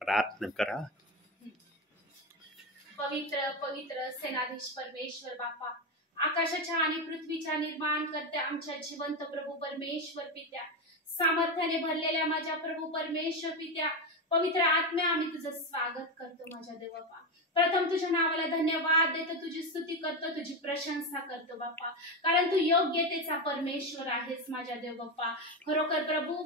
प्रार्थना करा। पवित्र पवित्र सेनाधीश परमेश्वर बापा, आकाशाच्या आणि पृथ्वीच्या निर्माण करत्या आमच्या जिवंत प्रभू परमेश्वर पित्या, सामर्थ्याने भरलेल्या माझ्या प्रभू परमेश्वर पित्या, पवित्र आत्म्या आम्ही तुझं स्वागत करतो माझ्या देव बापा। प्रथम तुझ्या नावाला धन्यवाद देतो, तुझी स्तुती करतो, तुझी प्रशंसा करतो बापा, कारण तू योग्यतेचा परमेश्वर आहेस माझ्या देव बापा। खरोखर प्रभू,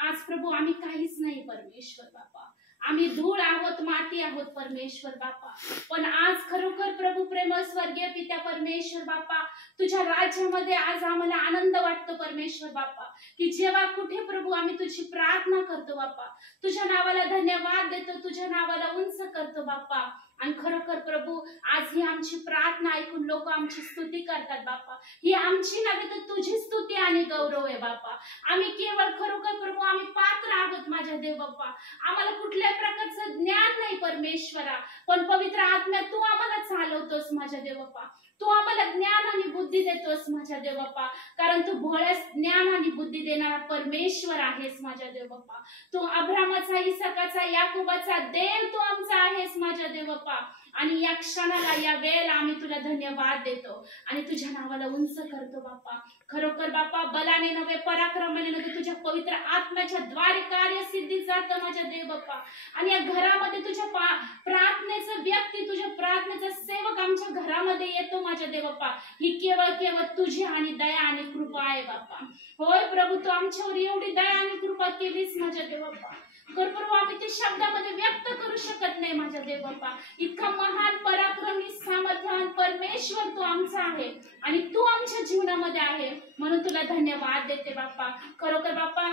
आज प्रभू आम्ही काहीच नाही परमेश्वर बापा, आम्ही धूळ आहोत, माती आहोत परमेश्वर बापा, पण आज खरोखर प्रभू प्रेम स्वर्गीय पित्या परमेश्वर बापा, तुझ्या राज्यामध्ये आज आम्हाला आनंद वाटतो परमेश्वर बापा, की जेव्हा कुठे प्रभू आम्ही तुझी प्रार्थना करतो बापा, तुझ्या नावाला धन्यवाद देतो, तुझ्या नावाला उंच करतो बापा। आणि खरोखर प्रभू, आज ही आमची प्रार्थना ऐकून लोक आमची स्तुती करतात बापा, ही आमची नव्हे तर तुझी स्तुती आणि गौरव आहे बापा। आम्ही केवळ खरोखर प्रभू आम्ही पात्र आहोत माझ्या देव बापा, आम्हाला कुठल्याही प्रकारचं ज्ञान नाही परमेश्वरा, पण पवित्र आत्म्या तू आम्हाला चालवतोस माझ्या देव बापा, तू आम्हाला ज्ञान आणि बुद्धी देतोस माझ्या देव बापा, कारण तू भोळ्यास ज्ञान आणि बुद्धी देणारा परमेश्वर आहेस माझ्या देव बापा। तू अब्रामाचा, इसाकाचा, याकोबाचा देव तू आमचा आहेस माझ्या देव बापा। आणि या क्षणाला, या वेळेला आम्ही तुला धन्यवाद देतो आणि तुझ्या नावाला उंच करतो बापा। खरोखर बापा, बलाने नव्हे पराक्रमाने नव्हे, तुझ्या पवित्र आत्म्याच्या द्वारे कार्य सिद्धी जातं माझ्या देव बापा। आणि या घरामध्ये तुझ्या प्रार्थनेचं व्यक्ती, तुझ्या प्रार्थनेचा सेवक आमच्या घरामध्ये येतो माझ्या देव बापा, ही केवळ केवळ तुझी आणि दया आणि कृपा आहे बापा। होय प्रभू, तू आमच्यावर एवढी दया आणि कृपा केलीस माझ्या देव बापा, प्रभू आम्ही ते शब्दामध्ये व्यक्त करू शकत नाही माझ्या देव बापा। इतका महान पराक्रमी सामर्थ्यवान परमेश्वर तू आमचा आहे आणि तू आमच्या जीवनामध्ये आहे, म्हणून तुला धन्यवाद देते बापा। खरोखर बापा,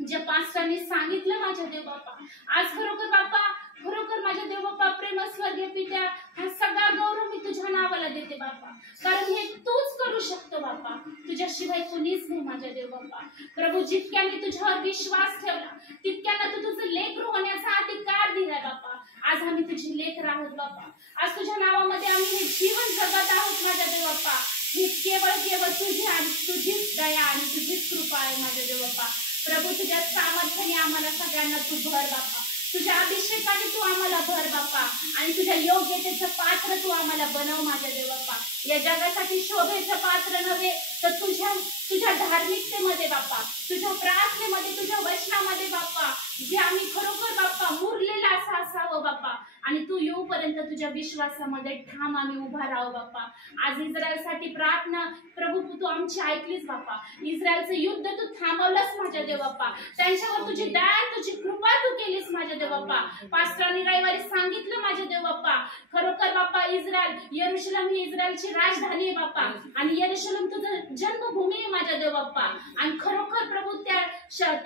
जे पास्टरनी सांगितलं माझ्या देव बापा, आज खरोखर बापा, खरोखर माझ्या देव बापा प्रेम स्वर्गीय पित्या, हा सगळा गौरव मी तुझ्या नावाला देते बापा, कारण हे तूच करू शकतो बापा, तुझ्याशिवाय कुणीच नाही माझ्या देव बापा। प्रभू, जितक्याने तुझ्यावर विश्वास ठेवला तितक्यानं तू तुझं लेकरू होण्याचा अधिकार दिलाय बापा। आज आम्ही तुझी लेकर आहोत बापा, आज तुझ्या नावामध्ये आम्ही हे जीवन जगत आहोत माझ्या देव बापा, ही केवळ केवळ तुझी आणि तुझीच दया आणि तुझीच कृपा आहे माझ्या देव बापा। प्रभू, तुझ्या सामर्थ्याने आम्हाला सगळ्यांना तू भर बापा, तुझ्या अभिषेकाने तू आम्हाला भर बापा, आणि तुझ्या योग्यतेचं पात्र तू आम्हाला बनव माझ्या देव बापा। या जगासाठी शोभेचं पात्र नव्हे तर तुझ्या धार्मिकतेमध्ये बापा, तुझ्या प्रार्थनेमध्ये, तुझ्या वचनामध्ये बापा, जे आम्ही खरोखर बापा मुरलेला असं असावं बापा, आणि तू येऊपर्यंत तुझ्या विश्वासामध्ये ठाम आम्ही उभा राहू बापा। आज इस्रायलसाठी प्रार्थना प्रभू तू आमची ऐकलीस बापा, इस्रायलचं युद्ध तू थांबवलंस माझ्या देव बापा, त्यांच्यावर तुझी दया, तुझी कृपा तू केलीस माझ्या देव बापा। पास्टरांनी रविवारी सांगितलं माझ्या देव बापा, खरोखर बापा इस्रायल, यरुशलेम ही इस्रायलची राजधानी आहे बापा, आणि यरुशलेम तुझं जन्मभूमी आहे माझ्या देव बापा, आणि खरोखर प्रभू त्या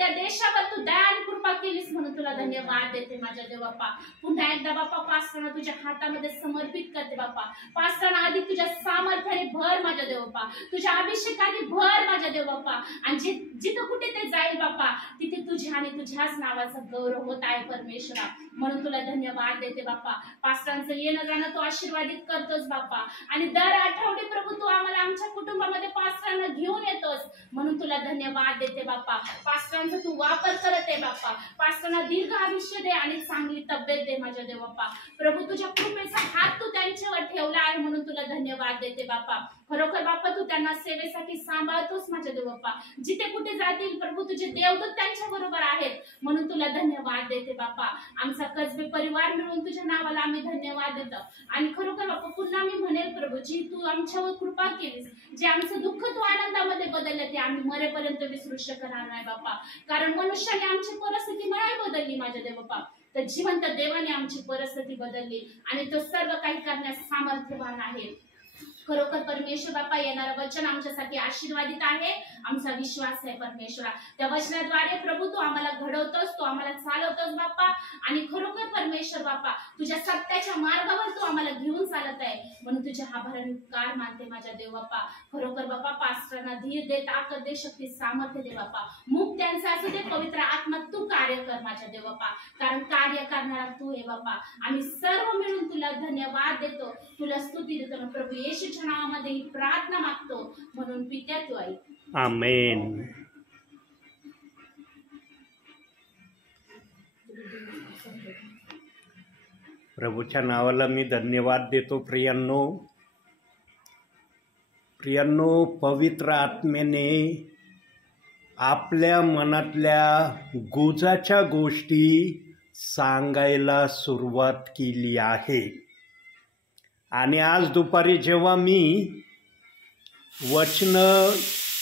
देशावर तू दया आणि कृपा केलीस, म्हणून तुला धन्यवाद देते माझ्या देव बापा। पुन्हा एकदा बापा पास्टरांना तुझ्या हातामध्ये समर्पित करते बापा, पास्टरांना अधिक तुझ्या सामर्थ्याने भर माझ्या देव बापा, तुझ्या अभिषेकाने भर माझ्या देव बापा, आणि जिथं कुठे ते जाईल बापा तिथे तुझ्या आणि तुझ्याच नावाचा गौरव होत आहे परमेश्वरा, म्हणून तुला धन्यवाद देते बापा। पास्टरांचं येणं जाणं तू आशीर्वादित करतोस बापा, आणि दर आठवडे प्रभू तू आम्हाला आमच्या कुटुंबामध्ये पास्टरांना घेऊन येतोस, म्हणून तुला धन्यवाद देते बापा। पास्टरांचा तू वापर करत आहे बापा, पास्टरांना दीर्घ आयुष्य दे आणि चांगली तब्येत दे माझ्या देव बापा। प्रभू, तुझ्या कृपेचा हात तू त्यांच्यावर ठेवला आहे, म्हणून तुला धन्यवाद देते बापा। खरोखर बापा, तू त्यांना सेवेसाठी सांभाळतोस माझ्या देव बापा, जिथे कुठे जातील प्रभू तुझे देवदूत त्यांच्या बरोबर आहेत, म्हणून तुला धन्यवाद देते बापा। आमचा कसबे परिवार मिळून तुझ्या नावाला आम्ही धन्यवाद देतो, आणि खरोखर बापा पुन्हा मी म्हणेल प्रभू, जी तू आमच्यावर कृपा केलीस, जे आमचं दुःख तू आनंदामध्ये बदललं, ते आम्ही मरेपर्यंत विसरू शकणार नाही बापा, कारण मनुष्याने आमची परिस्थिती नाही बदलली माझ्या देव बापा, तर जिवंत देवाने आमची परिस्थिती बदलली, आणि तो सर्व काही करण्यास सामर्थ्यवान आहे। खरोखर परमेश्वर बापा, येणारं वचन आमच्यासाठी आशीर्वादित आहे, आमचा विश्वास आहे परमेश्वरा। त्या वचनाद्वारे प्रभू तू आम्हाला घडवतोस, तू आम्हाला चालवतोस बापा, आणि खरोखर परमेश्वर बापा तुझ्या सत्याच्या मार्गावर तू आम्हाला घेऊन चालत आहे, म्हणून तुझ्या आभाराने उपकार मानते माझ्या देव बापा। खरोखर बापा पास्टरांना धीर दे, ताकद दे, शक्ती सामर्थ्य दे बापा, मुख त्यांचा असू दे, पवित्र आत्मा तू कार्य कर माझ्या देव बापा, कारण कार्य करणारा तू आहे बापा। आम्ही सर्व मिळून तुला धन्यवाद देतो, तुला स्तुती देतो प्रभू येशूच्या नावामध्ये ही प्रार्थना मागतो, म्हणून पित्या तू ऐक, आमेन। प्रभूच्या नावाला मी धन्यवाद देतो. प्रियांनो, पवित्र आत्म्याने आपल्या मनातल्या गुजाच्या गोष्टी सांगायला सुरुवात केली आहे. आणि आज दुपारी जेव्हा मी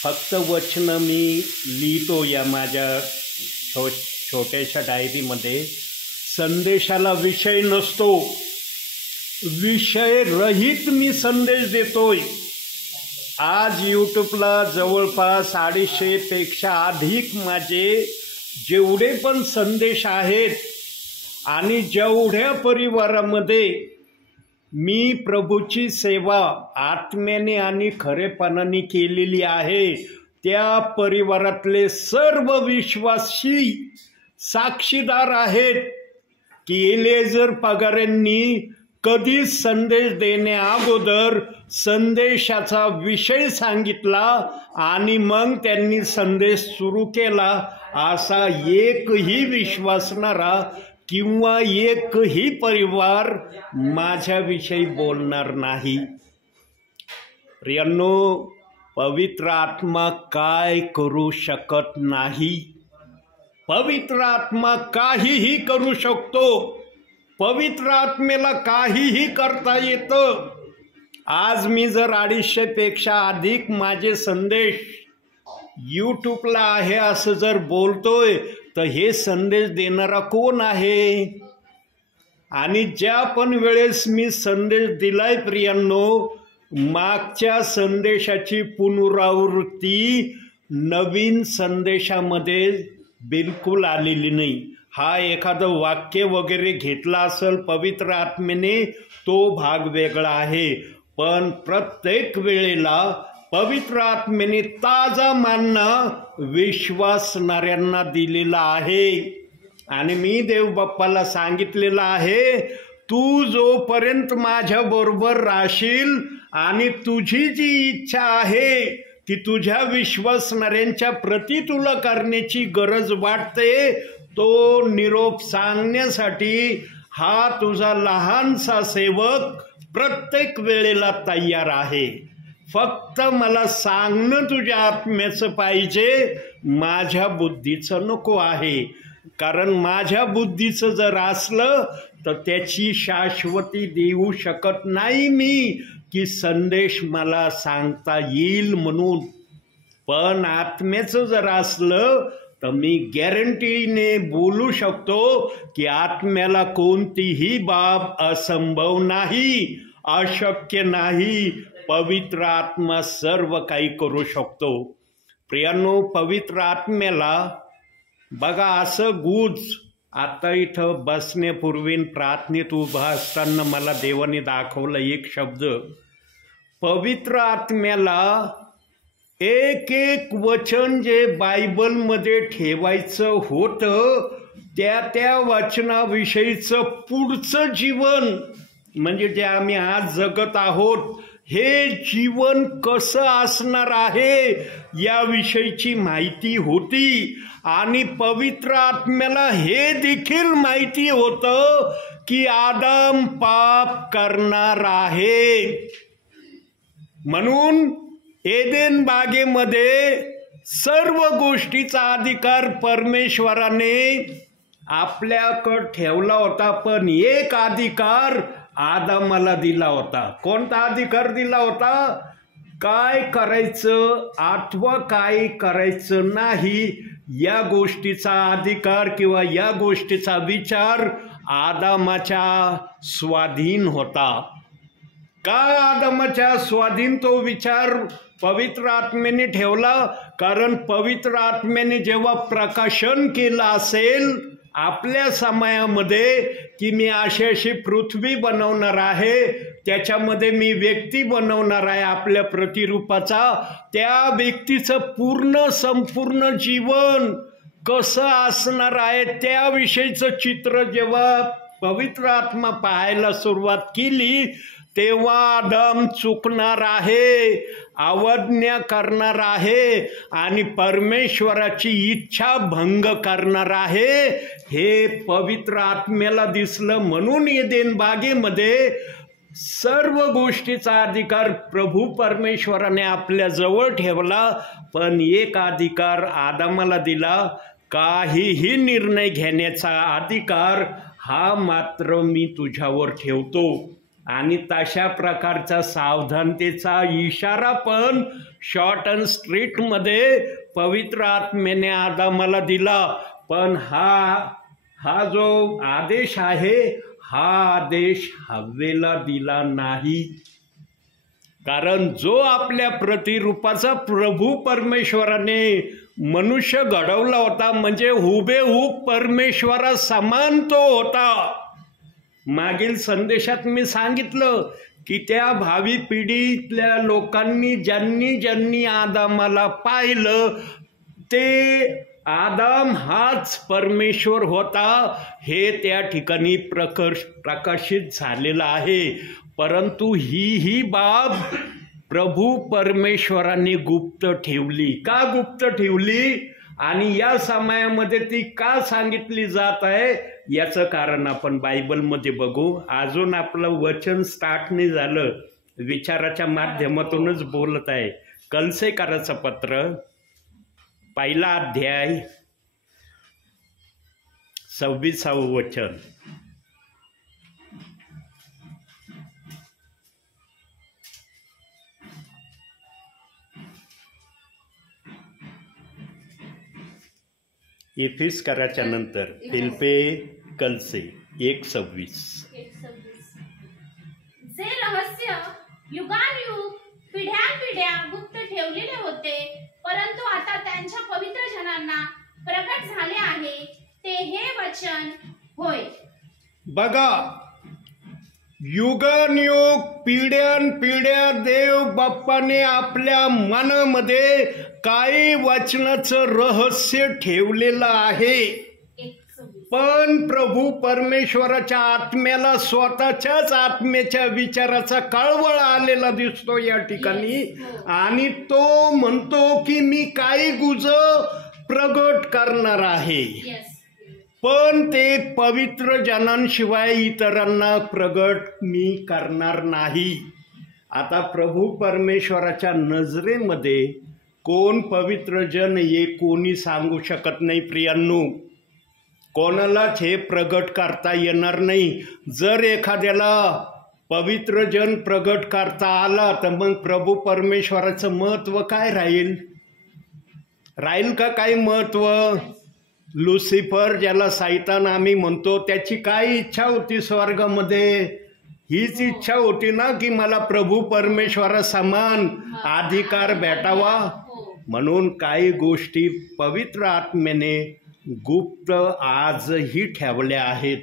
फक्त वचनं मी लिहितो या माझ्या छोट्याशा डायरीमध्ये, संदेशाला विषय नसतो, विषय रहित मी संदेश देतोय. आज यूट्यूबला जवळपास 250 पेक्षा अधिक माझे जेवढे पण संदेश आहेत आणि जेवढ्या परिवारामध्ये मी प्रभूची सेवा आत्म्याने आणि खरेपणाने केलेली आहे, त्या परिवारातले सर्व विश्वासी साक्षीदार आहेत की एलिएझर पगारेंनी कधीच संदेश देण्या अगोदर संदेशाचा विषय सांगितला आणि मग त्यांनी संदेश सुरू केला, असा एकही विश्वासणारा किंवा एकही परिवार माझ्याविषयी बोलणार नाही. प्रियांनो, पवित्र आत्मा काय करू शकत नाही? पवित्र आत्मा काहीही करू शकतो. पवित्र आत्मेला काहीही करता येतं. आज मी जर 250 पेक्षा अधिक माझे संदेश यूट्यूबला आहे असं जर बोलतोय, तर हे संदेश देणारा कोण आहे? आणि ज्या पण वेळेस मी संदेश दिलाय प्रियांनो, मागच्या संदेशाची पुनरावृत्ती नवीन संदेशामध्ये बिलकुल आलेली नाही. हा एखादं वाक्य वगैरे घेतला असेल पवित्र आत्मेने, तो भाग वेगळा आहे. पण प्रत्येक वेळेला पवित्र आत्मेने ताजा मानना विश्वासणाऱ्यांना दिलेला आहे. आणि मी देव बाप्पाला सांगितलेलं आहे, तू जोपर्यंत माझ्या बरोबर राहशील आणि तुझी जी इच्छा आहे ती तुझ्या विश्वासणाऱ्यांच्या प्रती तुला करण्याची गरज वाटते, तो निरोप सांगण्यासाठी हा तुझा लहानसा सेवक प्रत्येक वेळेला तयार आहे. फक्त मला सांगणं तुझ्या आत्म्याचं पाहिजे, माझ्या बुद्धीचं नको आहे. कारण माझ्या बुद्धीचं जर असलं तर त्याची शाश्वती देऊ शकत नाही मी, की संदेश मला सांगता येईल म्हणून. पण आत्म्याचं जर असलं तर मी गॅरंटीने बोलू शकतो की आत्म्याला कोणतीही बाब असंभव नाही, अशक्य नाही. पवित्र आत्मा सर्व काही करू शकतो. प्रियांनो, पवित्र आत्म्याला बघा असं गुज, आता इथं बसण्यापूर्वी प्रार्थनेत उभा असताना मला देवाने दाखवलं एक शब्द. पवित्र आत्म्याला एक एक वचन जे बायबलमध्ये ठेवायचं होतं, त्या वचनाविषयीचं पुढचं जीवन, म्हणजे जे आम्ही आज जगत आहोत, हे जीवन कसं असणार आहे याविषयीची माहिती होती. आणि पवित्र आत्म्याला हे देखील माहिती होतं की आदम पाप करणार आहे. म्हणून एदेन बागेमध्ये सर्व गोष्टीचा अधिकार परमेश्वराने आपल्याकडे ठेवला होता, पण एक अधिकार आदामाला दिला होता. कोणता अधिकार दिला होता? काय करायचं अथवा काय करायचं नाही या गोष्टीचा अधिकार किंवा या गोष्टीचा विचार आदामाच्या स्वाधीन होता. का आदामाच्या स्वाधीन तो विचार पवित्र आत्म्याने ठेवला? कारण पवित्र आत्म्याने जेव्हा प्रकाशन केलं असेल आपल्या समयामध्ये की मी अशी पृथ्वी बनवणार आहे, त्याच्यामध्ये मी व्यक्ती बनवणार आहे आपल्या प्रतिरूपाचा, त्या व्यक्तीचं पूर्ण संपूर्ण जीवन कसं असणार आहे त्याविषयीचं चित्र जेव्हा पवित्र आत्मा पाहायला सुरुवात केली, तेव्हा आदम चुकणार आहे अवज्ञा करणार आहे आणि परमेश्वराची इच्छा भंग करणार आहे हे पवित्र आत्म्याला दिसलं. म्हणून एदेन बागेमध्ये सर्व गोष्टीचा अधिकार प्रभू परमेश्वराने आपल्या जवळ ठेवला, पण एक अधिकार आदामाला दिला, काहीही निर्णय घेण्याचा अधिकार हा मात्र मी तुझ्यावर ठेवतो. आणि तशा प्रकारचा सावधानतेचा इशारा पण शॉर्ट अँड स्ट्रीटमध्ये पवित्र आत्म्याने आदामाला दिला. पण हा जो आदेश आहे हा आदेश हव्वेला दिला नाही. कारण जो आपल्या प्रतिरूपाचा प्रभू परमेश्वराने मनुष्य घडवला होता, म्हणजे हुबेहूब परमेश्वरा समान तो होता. मागील संदेशात मी सांगितलं की त्या भावी पिढीतल्या लोकांनी ज्यांनी आदामाला पाहिलं ते आदाम हाच परमेश्वर होता हे त्या ठिकाणी प्रकाशित झालेलं आहे. परंतु ही बाब प्रभू परमेश्वराने गुप्त ठेवली. का गुप्त ठेवली आणि या समयामध्ये ती का सांगितली जात आहे याचं कारण आपण बायबलमध्ये बघू. अजून आपलं वचन स्टार्ट नाही झालं, विचाराच्या माध्यमातूनच बोलत आहे. कलसेकराचं पत्र 1 अध्याय 26 वचन. एफिसकराच्या नंतर फिलिप्पे कलसे 1:26. जे रहस्य युगानुयुग पिढ्यानपिढ्या गुप्त ठेवलेले होते, परंतु आता त्यांच्या पवित्र जनांना प्रकट झाले आहे, ते हे वचन होय. बघा, युगानुयुग पिढ्यानपिढ्या देव बाप्पाने आपल्या मनामध्ये काही वचनाचं रहस्य ठेवलेलं आहे. पण प्रभू परमेश्वराच्या आत्म्याला स्वतःच्याच आत्म्याच्या विचाराचा कळवळ आलेला दिसतो या ठिकाणी. आणि तो म्हणतो की मी काही गुज प्रगट करणार आहे, पण ते पवित्र जनांशिवाय इतरांना प्रगट मी करणार नाही. आता प्रभू परमेश्वराच्या नजरेमध्ये कोण पवित्र जन हे कोणी सांगू शकत नाही प्रियांनो. कोणालाच हे प्रगट करता येणार नाही. जर एखाद्याला पवित्र जन प्रगट करता आला तर मग प्रभू परमेश्वराचं महत्त्व काय राहील का काही महत्त्व? लुसिफर ज्याला सैतान आम्ही म्हणतो, त्याची काय इच्छा होती स्वर्गामध्ये? हीच इच्छा होती ना की मला प्रभू परमेश्वरा समान अधिकार भेटावा. म्हणून काही गोष्टी पवित्र आत्म्याने गुप्त आजही ठेवल्या आहेत.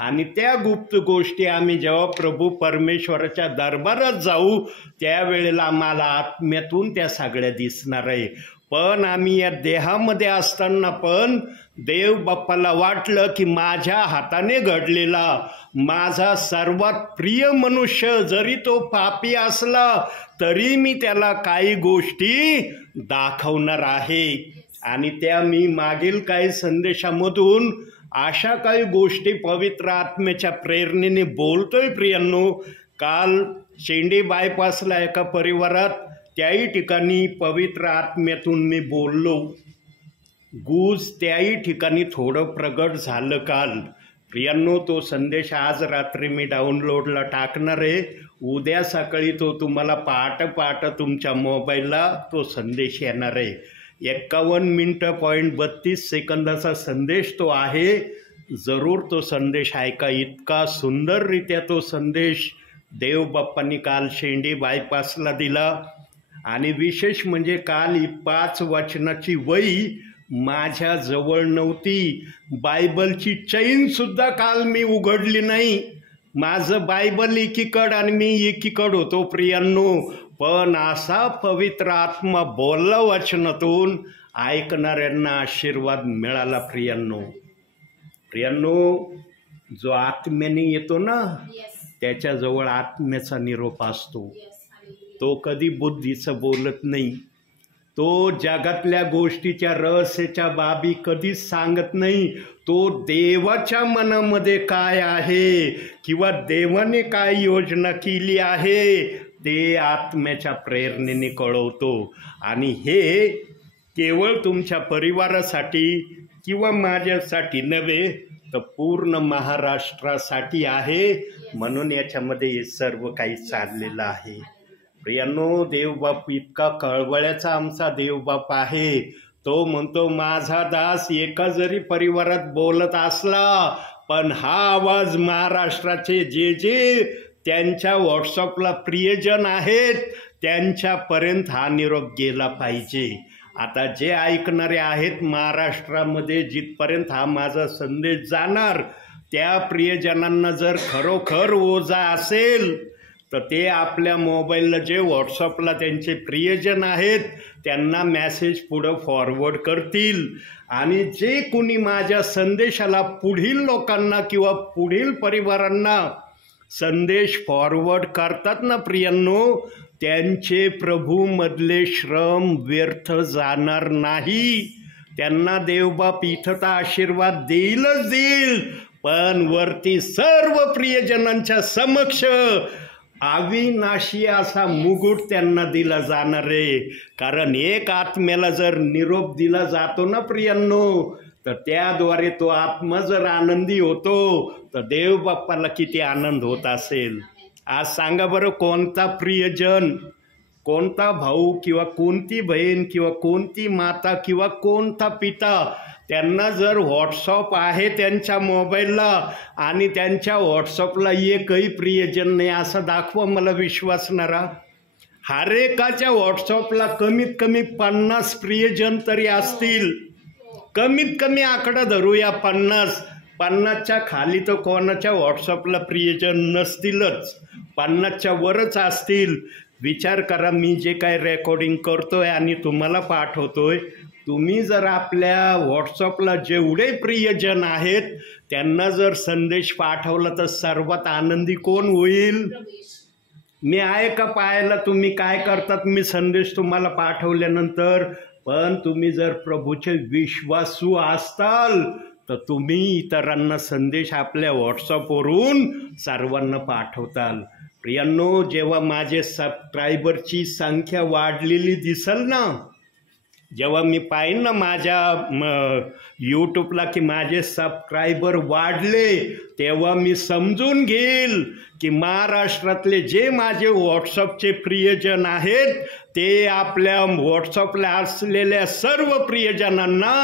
आणि त्या गुप्त गोष्टी आम्ही जेव्हा प्रभू परमेश्वराच्या दरबारात जाऊ त्यावेळेला आम्हाला आत्म्यातून त्या सगळ्या दिसणार आहे. पण आम्ही या देहामध्ये असताना पण देव बाप्पाला वाटलं की माझ्या हाताने घडलेला माझा सर्वात प्रिय मनुष्य जरी तो पापी असला तरी मी त्याला काही गोष्टी दाखवणार आहे. आणि त्या मी मागील काही संदेशामधून अशा काही गोष्टी पवित्र आत्म्याच्या प्रेरणेने बोलतोय प्रियांनो. काल शेंडी बायपासला एका परिवारात त्याही ठिकाणी पवित्र आत्म्यातून मी बोललो. गुज त्याही ठिकाणी थोडं प्रगट झालं काल. प्रियांनो, तो संदेश आज रात्री मी डाउनलोडला टाकणार आहे. उद्या सकाळी तो तुम्हाला पहाटे तुमच्या मोबाईलला तो संदेश येणार आहे. 51 मिनिटं 32 सेकंदाचा संदेश तो आहे. जरूर तो संदेश ऐका. इतका सुंदररित्या तो संदेश देव बाप्पांनी काल शेंडी बायपासला दिला. आणि विशेष म्हणजे काल ही 5 वचनाची वही माझ्या जवळ नव्हती. बायबलची चैनसुद्धा काल मी उघडली नाही. माझं बायबल एकीकड आणि मी एकीकड होतो प्रियांनो. पण असा पवित्र आत्मा बोलला वचनातून ऐकणाऱ्यांना आशीर्वाद मिळाला प्रियांनो. जो आत्म्याने येतो ना त्याच्याजवळ आत्म्याचा निरोप असतो. तो कधी बुद्धीचं बोलत नाही, तो जगातल्या गोष्टीच्या रहस्याच्या बाबी कधीच सांगत नाही. तो देवाच्या मनामध्ये काय आहे किंवा देवाने काय योजना केली आहे ते आत्म्याच्या प्रेरणेने कळवतो. आणि हे केवळ तुमच्या परिवारासाठी किंवा माझ्यासाठी नव्हे तर पूर्ण महाराष्ट्रासाठी आहे. म्हणून याच्यामध्ये हे सर्व काही चाललेलं आहे. प्रियांनो, देवबाप इतका कळवळ्याचा आमचा देवबाप आहे. तो म्हणतो माझा दास एका जरी परिवारात बोलत असला पण हा आवाज महाराष्ट्राचे जे जे त्यांच्या व्हॉट्सअपला प्रियजन आहेत त्यांच्यापर्यंत हा निरोप गेला पाहिजे. आता जे ऐकणारे आहेत महाराष्ट्रामध्ये, जिथपर्यंत हा माझा संदेश जाणार त्या प्रियजनांना जर खरोखर ओझा असेल तर ते आपल्या मोबाईलला जे व्हॉट्सअपला त्यांचे प्रियजन आहेत त्यांना मेसेज पुढं फॉरवर्ड करतील. आणि जे कोणी माझ्या संदेशाला पुढील लोकांना किंवा पुढील परिवारांना संदेश फॉरवर्ड करतात ना प्रियांनो, त्यांचे प्रभूमधले श्रम व्यर्थ जाणार नाही. त्यांना देवबाप इथं तर आशीर्वाद देईलच देईल, पण वरती सर्व प्रियजनांच्या समक्ष अविनाशी असा मुकुट त्यांना दिला जाणार आहे. कारण एक आत्म्याला जर निरोप दिला जातो ना प्रियांनो, तर त्याद्वारे तो आत्मा जर आनंदी होतो तर देवबाप्पाला किती आनंद होत असेल. आज सांगा बरं, कोणता प्रियजन, कोणता भाऊ किंवा कोणती बहीण किंवा कोणती माता किंवा कोणता पिता त्यांना जर व्हॉट्सअप आहे त्यांच्या मोबाईलला आणि त्यांच्या व्हॉट्सअपला एकही प्रियजन नाही असं दाखवा मला विश्वासणारा. हर एकाच्या व्हॉट्सअपला कमीत कमी 50 प्रियजन तरी असतील. कमीत कमी आकडा धरूया 50च्या खाली तर कोणाच्या व्हॉट्सअपला प्रियजन नसतीलच, 50च्या वरच असतील. विचार करा, मी जे काय रेकॉर्डिंग करतोय आणि तुम्हाला पाठवतोय, तुम्ही जर आपल्या व्हॉट्सअपला जेवढे प्रियजन आहेत त्यांना जर संदेश पाठवला तर सर्वात आनंदी कोण होईल? मी आहे का पाहायला तुम्ही काय करतात मी संदेश तुम्हाला पाठवल्यानंतर. पण तुम्ही जर प्रभूचे विश्वासू असताल तर तुम्ही इतरांना संदेश आपल्या व्हॉट्सअपवरून सर्वांना पाठवताल. प्रियांनो, जेव्हा माझे सबस्क्रायबरची संख्या वाढलेली दिसल ना, जेव्हा मी पाहीन ना माझ्या यूट्यूबला की माझे सबस्क्रायबर वाढले, तेव्हा मी समजून घेईल की महाराष्ट्रातले जे माझे व्हॉट्सअपचे प्रियजन आहेत ते आपल्या व्हॉट्सअपला असलेल्या सर्व प्रियजनांना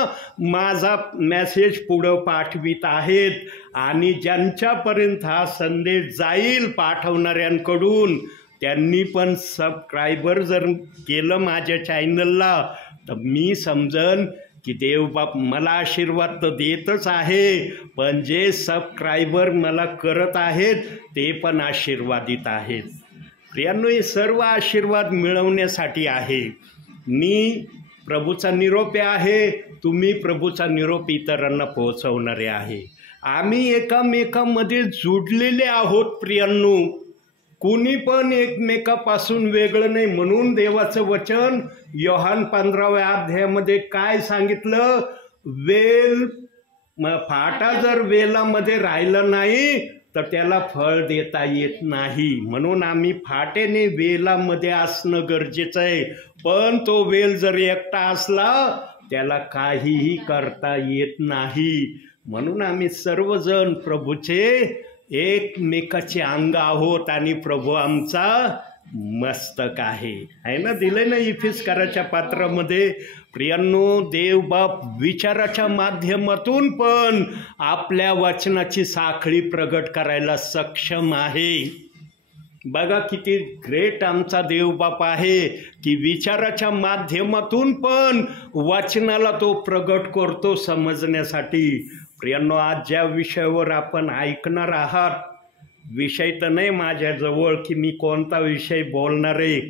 माझा मेसेज पुढं पाठवित आहेत. आणि ज्यांच्यापर्यंत हा संदेश जाईल पाठवणाऱ्यांकडून, त्यांनी पण सबस्क्रायबर जर केलं माझ्या चॅनलला तर मी समजन की देवबाप मला आशीर्वाद तर देतच आहे, पण जे सबस्क्रायबर मला करत आहेत ते पण आशीर्वादित आहेत. प्रियांनो, हे सर्व आशीर्वाद मिळवण्यासाठी आहे. मी प्रभूचा निरोप आहे, तुम्ही प्रभूचा निरोप इतरांना पोहोचवणारे आहे. आम्ही एकामेकांमध्ये जुडलेले आहोत प्रियांनो, कोणी पण एकमेकापासून वेगळं नाही. म्हणून देवाचं वचन योहान 15व्या अध्यायामध्ये काय सांगितलं? फाटा जर वेलामध्ये राहिला नाही तर त्याला फळ देता येत नाही. म्हणून आम्ही फाटेने वेलामध्ये असणं गरजेचं आहे. पण तो वेल जर एकटा असला त्याला काहीही करता येत नाही. म्हणून आम्ही सर्वजण प्रभूचे एकमेकाचे अंग आहोत आणि प्रभू आमचा मस्तक आहे ना. दिले ना इफिसकाराच्या पात्रामध्ये. प्रियांनो, देवबाप विचाराच्या माध्यमातून पण आपल्या वचनाची साखळी प्रगट करायला सक्षम आहे. बघा किती ग्रेट आमचा देवबाप आहे की विचाराच्या माध्यमातून पण वचनाला तो प्रगट करतो समजण्यासाठी. प्रियांनो, आज ज्या विषयावर आपण ऐकणार आहात, विषय तर नाही माझ्याजवळ की मी कोणता विषय बोलणार आहे,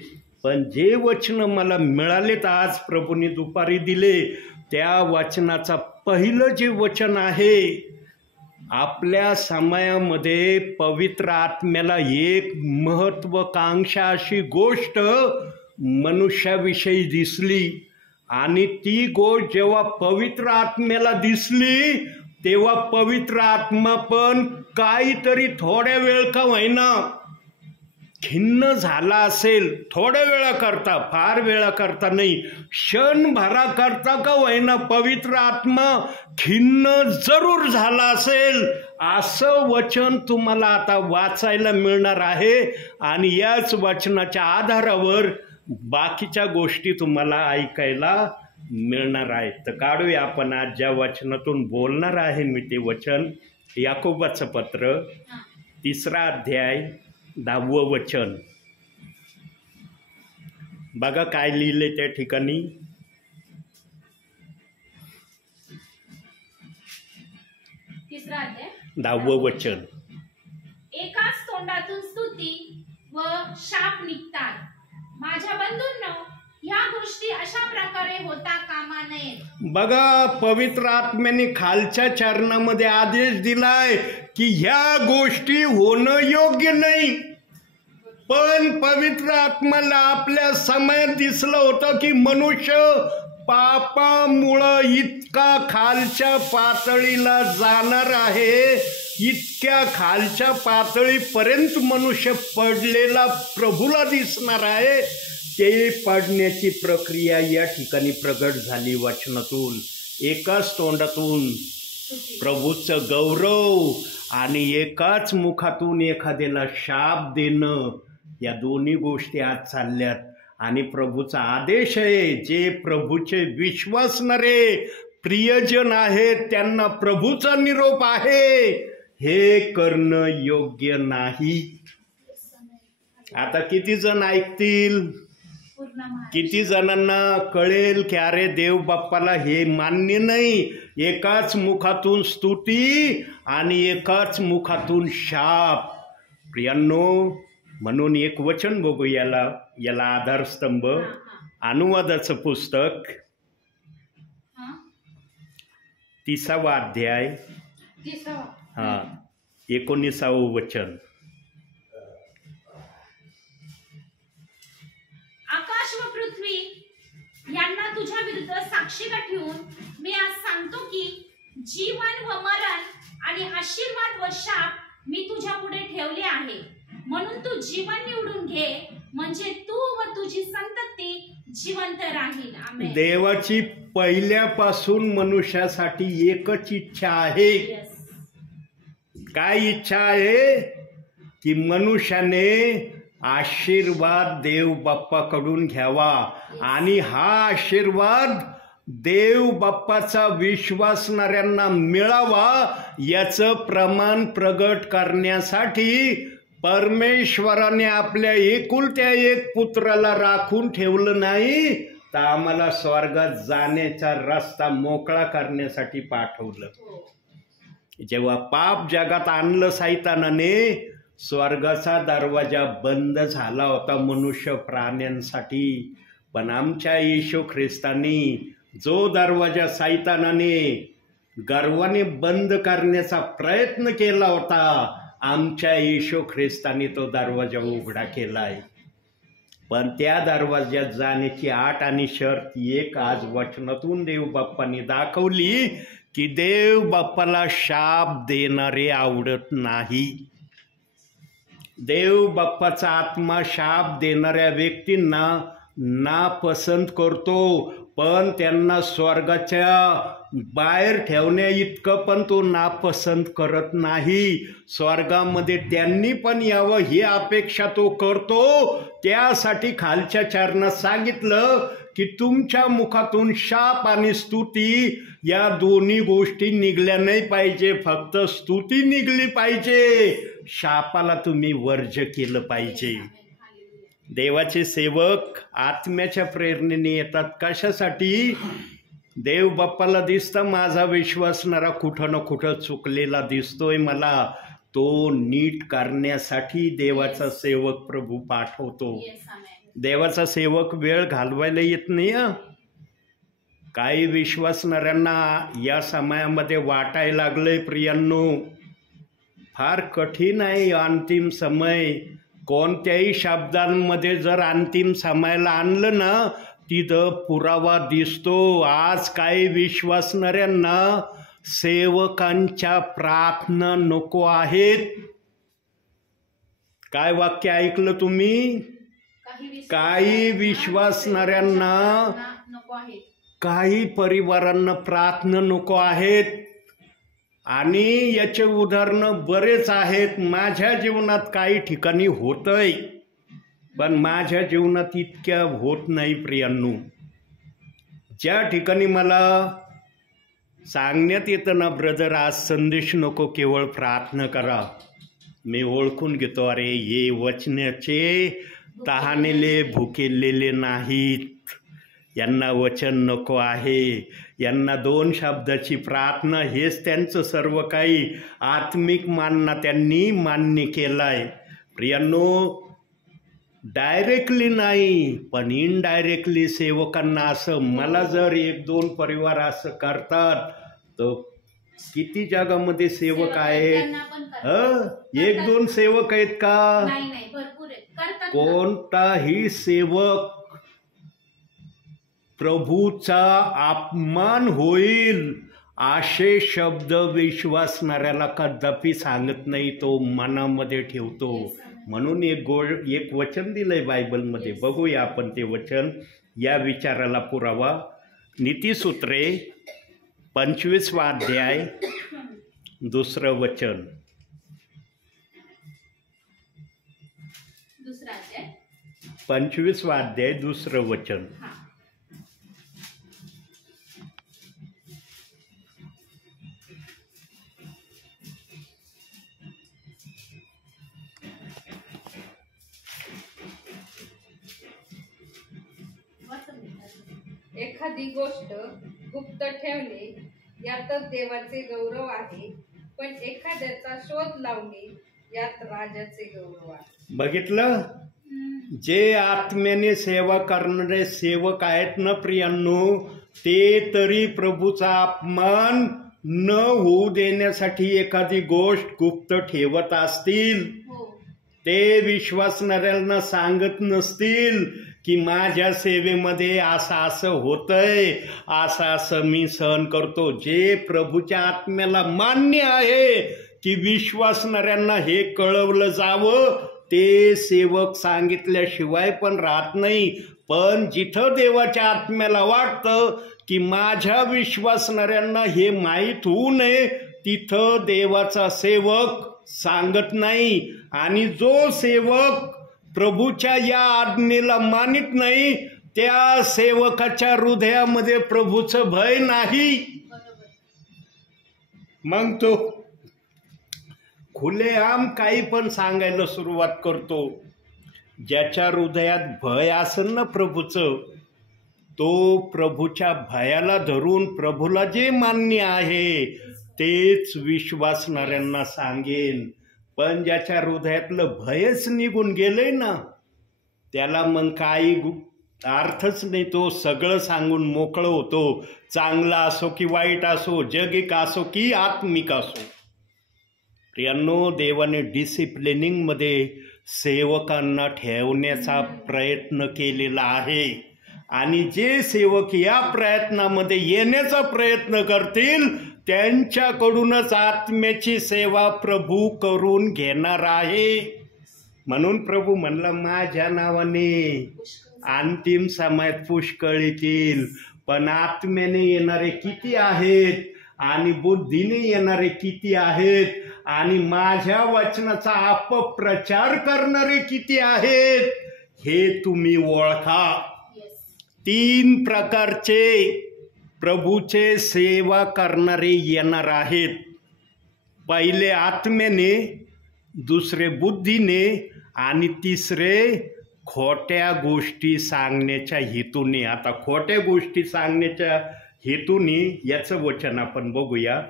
पण जे वचन मला मिळालेत आज प्रभूने दुपारी दिले, त्या वचनाचा पहिलं जे वचन आहे आपल्या समयामध्ये पवित्र आत्म्याला एक महत्वाकांक्षा अशी गोष्ट मनुष्याविषयी दिसली आणि ती गोष्ट जेव्हा पवित्र आत्म्याला दिसली तेव्हा पवित्र आत्मा पण काहीतरी थोड्या वेळ का होईना खिन्न झाला असेल. थोड्या वेळाकरता, फार वेळाकरता नाही, क्षणभराकरता का होईना पवित्र आत्मा खिन्न जरूर झाला असेल. असं वचन तुम्हाला आता वाचायला मिळणार आहे आणि याच वचनाच्या आधारावर बाकीच्या गोष्टी तुम्हाला ऐकायला मिळणार आहेत. तर काढूया आपण आज ज्या वचनातून बोलणार आहे मी ते वचन, याकोबाचं पत्र 3 अध्याय 10 वचन. बघा काय लिहिले त्या ठिकाणी. तिसरा अध्याय 10 वचन. एकाच तोंडातून स्तुती व शाप निघतात. माझ्या बंधूंनो, ह्या गोष्टी अशा प्रकारे होता कामा नयेत. बघा पवित्र आत्म्याने खालच्या चरणामध्ये आदेश दिलाय की ह्या गोष्टी होणं योग्य नाही. पण पवित्र आत्म्याला आपल्या समयात दिसलं होतं की मनुष्य पापामुळं इतका खालच्या पातळीला जाणार आहे, इतक्या खालच्या पातळीपर्यंत मनुष्य पडलेला प्रभूला दिसणार आहे. ते पडण्याची प्रक्रिया या ठिकाणी प्रगट झाली वचनातून. एकाच तोंडातून प्रभूचं गौरव आणि एकाच मुखातून एखाद्याला शाप देणं, या दोन्ही गोष्टी आज चालल्यात. आणि प्रभूचा आदेश आहे, जे प्रभूचे विश्वासणारे प्रियजन आहेत त्यांना प्रभूचा निरोप आहे, हे करणं योग्य नाही. आता किती जण ऐकतील? किती जणांना कळेल की अरे देव बाप्पाला हे मान्य नाही, एकाच मुखातून स्तुती आणि एकाच मुखातून शाप. प्रियांनो, म्हणून एक वचन बघू, याला आधारस्तंभ अनुवादाचं पुस्तक 30वा अध्याय 19वे वचन. आकाश व पृथ्वी यांना तुझ्या विरुद्ध साक्षीला ठेवून मी आज सांगतो की जीवन व मरण आणि आशीर्वाद व शाप मी तुझ्या पुढे ठेवले आहे. म्हणून तू जीवन निवडून घे, म्हणजे तू व तुझी संतती जिवंत राहील. आमेन. देवाची पहिल्यापासून मनुष्यासाठी एकच इच्छा आहे. काय इच्छा आहे? की मनुष्याने आशीर्वाद देव बाप्पाकडून घ्यावा आणि हा आशीर्वाद देव बाप्पाचा विश्वासणाऱ्यांना मिळावा. याचं प्रमाण प्रगट करण्यासाठी परमेश्वराने आपल्या एकुलत्या एक पुत्राला राखून ठेवलं नाही, तर आम्हाला स्वर्गात जाण्याचा रस्ता मोकळा करण्यासाठी पाठवलं. जेव्हा पाप जगात आणलं सैतानाने, स्वर्गाचा दरवाजा बंद झाला होता मनुष्य प्राण्यांसाठी. पण आमच्या येशू ख्रिस्तानी जो दरवाजा सैतानाने गर्वाने बंद करण्याचा प्रयत्न केला होता, आमच्या येशू ख्रिस्तानी तो दरवाजा उघडा केलाय. पण त्या दरवाज्यात जाण्याची अट आणि शर्त एक आज वचनातून देव बाप्पाने दाखवली की देव बाप्पाला शाप देणारे आवडत नाही. देव बाप्पाचा आत्मा शाप देणाऱ्या व्यक्तींना नापसंत करतो, पण त्यांना स्वर्गाच्या बाहेर ठेवण्या इतकं पण तो नापसंत करत नाही. स्वर्गामध्ये त्यांनी पण यावं ही अपेक्षा तो करतो. त्यासाठी खालच्या चरणात सांगितलं की तुमच्या मुखातून शाप आणि स्तुती या दोन्ही गोष्टी निघल्या नाही पाहिजे, फक्त स्तुती निघली पाहिजे. शापाला तुम्ही वर्ज्य केलं पाहिजे. देवाचे सेवक आत्म्याच्या प्रेरणेने येतात. कशासाठी? देव बाप्पाला दिसतं माझा विश्वासणारा कुठं ना कुठं चुकलेला दिसतोय मला, तो नीट करण्यासाठी देवाचा सेवक प्रभू पाठवतो. देवाचा सेवक वेळ घालवायला येत नाही. काही विश्वासणाऱ्यांना या समयामध्ये वाटायला लागलंय प्रियांनो फार कठीण आहे अंतिम समय. कोणत्याही शब्दांमध्ये जर अंतिम समयाला आणलं ना, तिथं पुरावा दिसतो. आज काही विश्वासणाऱ्यांना सेवकांच्या प्रार्थना नको आहेत. काय वाक्य ऐकलं तुम्ही? काही विश्वासणाऱ्यांना, नको आहे. काही परिवारांना प्रार्थना नको आहेत. आणि याचे उदाहरणं बरेच आहेत. माझ्या जीवनात काही ठिकाणी होतंय, पण माझ्या जीवनात इतक्या होत नाही प्रियांनो. ज्या ठिकाणी मला सांगण्यात येतं ना, ब्रदर आज संदेश नको, केवळ प्रार्थना करा, मी ओळखून घेतो, अरे हे वचनाचे तहानेले भुकेलेले नाहीत, यांना वचन नको आहे, यांना 2 शब्दाची प्रार्थना हेच त्यांचं सर्व काही आत्मिक मानना त्यांनी मान्य केलाय. प्रियांनो, डायरेक्टली नाही पण इनडायरेक्टली सेवकांना असं, मला जर 1-2 परिवार असं करतात तर किती जगामध्ये सेवक आहेत? 1-2 सेवक आहेत का? कोणताही सेवक प्रभूचा अपमान होईल असे शब्द विश्वासणाऱ्याला कदापि सांगत नाही, तो मनामध्ये ठेवतो. म्हणून एक वचन दिलंय बायबलमध्ये. बघूया आपण ते वचन. या विचाराला पुरावा नीतिसूत्रे 25वा अध्याय 2रं वचन. 25वा अध्याय 2रं वचन. एखादी गोष्ट गुप्त ठेवणे यातच देवाचे गौरव आहे, पण एखाद्याचा शोध लावणे यात राजाचे गौरव आहे. बघितलं? जे आत्म्याने सेवा करणारे सेवक आहेत ना प्रियांनो, ते तरी प्रभूचा अपमान न होऊ देण्यासाठी एखादी गोष्ट गुप्त ठेवत असतील. ते विश्वासणाऱ्यांना सांगत नसतील की माझ्या सेवेमध्ये असं होतंय, असं मी सहन करतो. जे प्रभूच्या आत्म्याला मान्य आहे की विश्वासणाऱ्यांना हे कळवलं जावं, ते सेवक सांगितल्याशिवाय पण राहत नाही. पण जिथं देवाच्या आत्म्याला वाटतं की माझ्या विश्वासणाऱ्यांना हे माहीत होऊ नये, तिथं देवाचा सेवक सांगत नाही. आणि जो सेवक प्रभूच्या या आज्ञेला मानित नाही, त्या सेवकाच्या हृदयामध्ये प्रभूचं भय नाही. मग तो खुलेआम काही पण सांगायला सुरुवात करतो. ज्याच्या हृदयात भय असेल ना प्रभूचं, तो प्रभूच्या भयाला धरून प्रभूला जे मान्य आहे तेच विश्वासणाऱ्यांना सांगेन. पण ज्याच्या हृदयातलं भयच निघून गेलंय ना, त्याला मग काही अर्थच नाही. तो सगळं सांगून मोकळं होतो. चांगला असो की वाईट असो, जगिक असो की आत्मिक असो. प्रियांनो, देवाने डिसिप्लिनिंगमध्ये सेवकांना ठेवण्याचा प्रयत्न केलेला आहे. आणि जे सेवक या प्रयत्नामध्ये येण्याचा प्रयत्न करतील, त्यांच्याकडूनच आत्म्याची सेवा प्रभू करून घेणार आहे. म्हणून प्रभू म्हणला, माझ्या नावाने अंतिम समयात पुष्कळ येतील, पण आत्म्याने येणारे किती आहेत आणि बुद्धीने येणारे किती आहेत आणि माझ्या वचनाचा अपप्रचार करणारे किती आहेत हे तुम्ही ओळखा. 3 प्रकारचे प्रभूचे सेवा करणारे येणार आहेत. पहिले आत्म्याने, दुसरे बुद्धीने आणि तिसरे खोट्या गोष्टी सांगण्याच्या हेतूने. आता खोट्या गोष्टी सांगण्याच्या हेतूने याचं वचन आपण बघूया.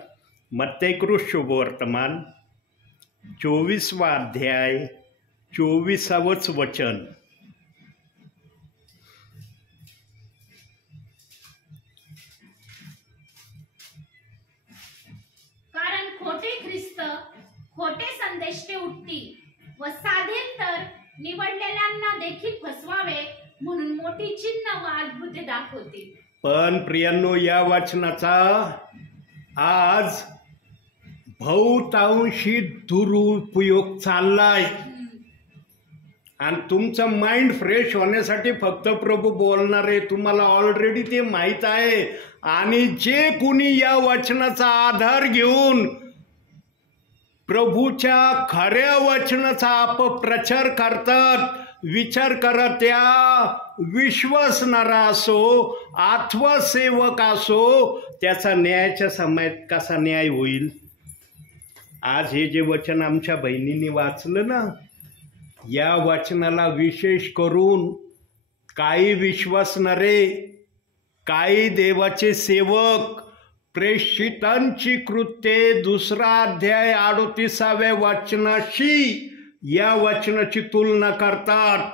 मत्तेय शुभवर्तमान 24वा अध्याय 24वंच वचन. कारण खोटे ख्रिस्त, खोटे कलेष्टे उठतील व साधेल तर निवडलेल्यांना देखील फसवावे म्हणून मोठी चिन्ह व अद्भुते दाखवतील. पण प्रियांनो, या वचनाचा आज बहुतांशी दुरुपयोग चाललाय आणि तुमचं माइंड फ्रेश होण्यासाठी फक्त प्रभू बोलणार आहे, तुम्हाला ऑलरेडी ते माहीत आहे. आणि जे कुणी या वचनाचा आधार घेऊन प्रभूच्या खऱ्या वचनाचा अपप्रचार करतात, विचार करत त्या विश्वासणारा असो अथवा सेवक असो, त्याचा न्यायाच्या समयात कसा न्याय होईल. आज हे जे वचन आमच्या बहिणींनी वाचलं ना, या वचनाला विशेष करून काही विश्वासणारे, काही देवाचे सेवक प्रेषितांची कृत्ये 2 अध्याय 38व्या वचनाशी या वचनाची तुलना करतात.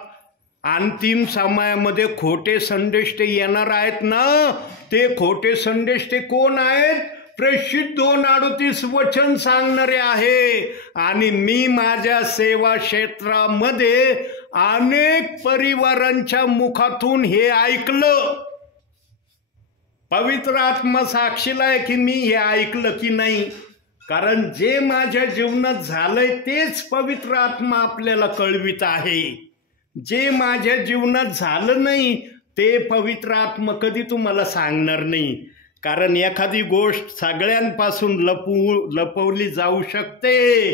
अंतिम समयामध्ये खोटे संदेष्टे येणार आहेत ना, ते खोटे संदेष्टे कोण आहेत? प्रेषित 2:38 वचन सांगणारे आहे. आणि मी माझ्या सेवा क्षेत्रामध्ये अनेक परिवारांच्या मुखातून हे ऐकलं. पवित्र आत्मा साक्षीला आहे की मी हे ऐकलं की नाही, कारण जे माझ्या जीवनात झालंय तेच पवित्र आत्मा आपल्याला कळवित आहे. जे माझ्या जीवनात झालं नाही ते पवित्र आत्मा कधी तुम्हाला सांगणार नाही. कारण एखादी गोष्ट सगळ्यांपासून लपवली जाऊ शकते,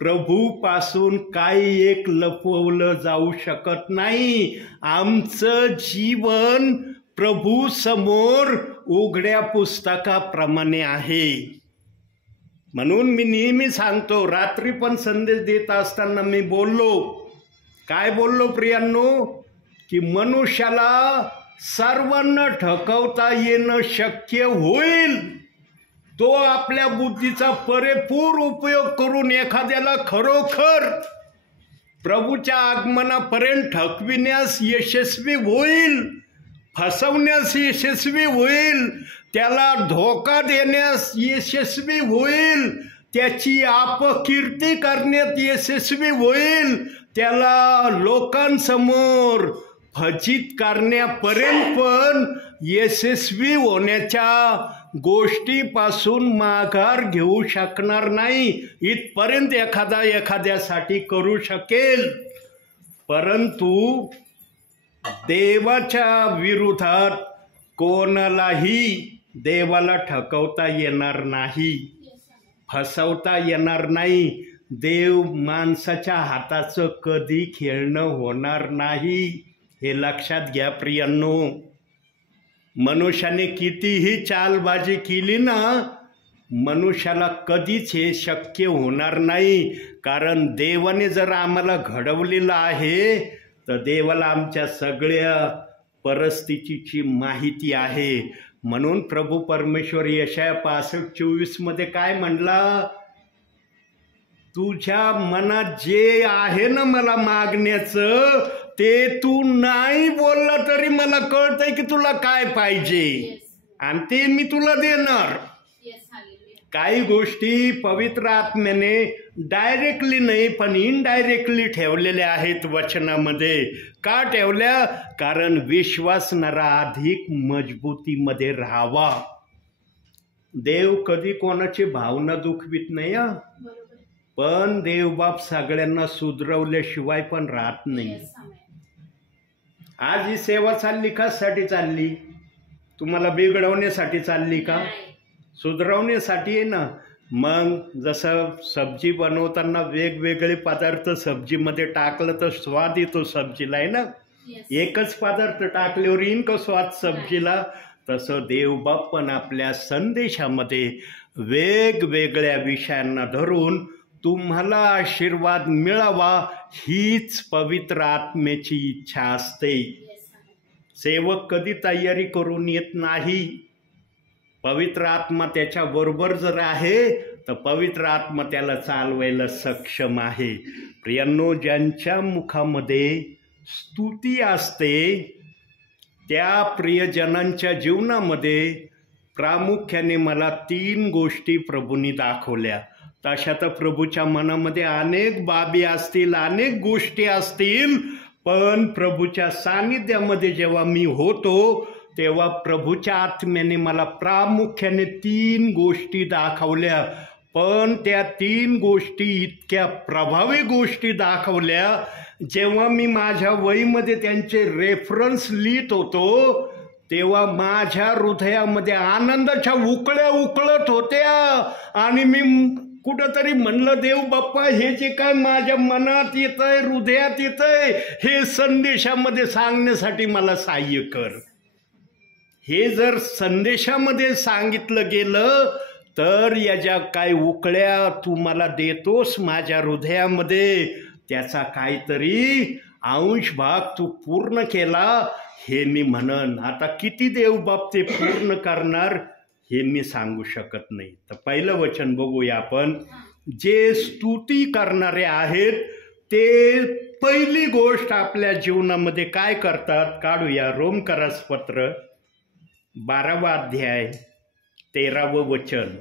प्रभूपासून काही एक लपवलं जाऊ शकत नाही. आमचं जीवन प्रभू समोर उघड्या पुस्तकाप्रमाणे आहे. म्हणून मी नेहमी सांगतो, रात्री पण संदेश देत असताना मी बोललो, काय बोललो प्रियांनो, की मनुष्याला सर्वांना ठकवता येणं शक्य होईल, तो आपल्या बुद्धीचा पुरेपूर उपयोग करून एखाद्याला खरोखर प्रभूच्या आगमनापर्यंत ठकविण्यास यशस्वी होईल, फसवण्यास यशस्वी होईल, त्याला धोका देण्यास यशस्वी होईल, त्याची अपकीर्ती करण्यात यशस्वी होईल, त्याला लोकांसमोर फजित करण्यापर्यंत पण यशस्वी होण्याच्या गोष्टीपासून माघार घेऊ शकणार नाही. इथपर्यंत एखाद्यासाठी करू शकेल, परंतु देवाच्या विरोधात कोणालाही देवाला ठकवता येणार नाही, फसवता येणार नाही. देव माणसाच्या हाताचं कधी खेळणं होणार नाही, हे लक्षात घ्या प्रियांनो. मनुष्याने कितीही चालबाजी केली ना, मनुष्याला कधीच हे शक्य होणार नाही. कारण देवाने जर आम्हाला घडवलेलं आहे तर देवाला आमच्या सगळ्या परिस्थितीची माहिती आहे. म्हणून प्रभू परमेश्वर यशाया 65:24 मध्ये काय म्हणला, तुझ्या मनात जे आहे ना मला मागण्याचं, ते तू नाही बोलला तरी मला कळतंय की तुला काय पाहिजे आणि ते मी तुला देणार. काही गोष्टी पवित्र आत्म्याने डायरेक्टली नाही पण इनडायरेक्टली ठेवलेल्या आहेत वचनामध्ये. का ठेवल्या? कारण विश्वासणारा अधिक मजबूतीमध्ये राहावा. देव कधी कोणाची भावना दुखवित नाही, पण देवबाप सगळ्यांना सुधरवल्याशिवाय पण राहत नाही. आज ही सेवा चालली कशासाठी चालली? तुम्हाला बिघडवण्यासाठी चालली का? सुधरवण्यासाठी आहे ना. मग जसं सब्जी बनवताना वेगवेगळे पदार्थ सब्जीमध्ये टाकलं तर स्वाद येतो सब्जीला, आहे ना. एकच पदार्थ टाकल्यावर येईन का स्वाद सब्जीला? तसं देवबाप पण आपल्या संदेशामध्ये वेगवेगळ्या विषयांना धरून तुम्हाला आशीर्वाद मिळावा हीच पवित्र आत्म्याची इच्छा असते. सेवक कधी तयारी करून येत नाही. पवित्र आत्मा त्याच्याबरोबर जर आहे तर पवित्र आत्मा त्याला चालवायला सक्षम आहे. प्रियांनो, ज्यांच्या मुखामध्ये स्तुती असते त्या प्रियजनांच्या जीवनामध्ये प्रामुख्याने मला 3 गोष्टी प्रभूंनी दाखवल्या. तशा तर प्रभूच्या मनामध्ये अनेक बाबी असतील, अनेक गोष्टी असतील, पण प्रभूच्या सानिध्यामध्ये जेव्हा मी होतो तेव्हा प्रभूच्या आत्म्याने मला प्रामुख्याने 3 गोष्टी दाखवल्या. पण त्या 3 गोष्टी इतक्या प्रभावी गोष्टी दाखवल्या, जेव्हा मी माझ्या वहीमध्ये त्यांचे रेफरन्स लिहित होतो तेव्हा माझ्या हृदयामध्ये आनंदाच्या उकळ्या उकळत होत्या. आणि मी कुठंतरी म्हणलं, देव बाप्पा, हे जे काय माझ्या मनात येतंय, हृदयात येतंय, हे संदेशामध्ये सांगण्यासाठी मला सहाय्य कर. हे जर संदेशामध्ये सांगितलं गेलं तर या ज्या काय उकळ्या तू मला देतोस माझ्या हृदयामध्ये, त्याचा काहीतरी अंश भाग तू पूर्ण केला, हे मी म्हणन. आता किती देवबाप ते पूर्ण करणार हे मी सांगू शकत नाही. तर पहिलं वचन बघूया आपण. जे स्तुती करणारे आहेत ते पहिली गोष्ट आपल्या जीवनामध्ये काय करतात? काढूया रोमकरास पत्र 12वा अध्याय 13वं वचन.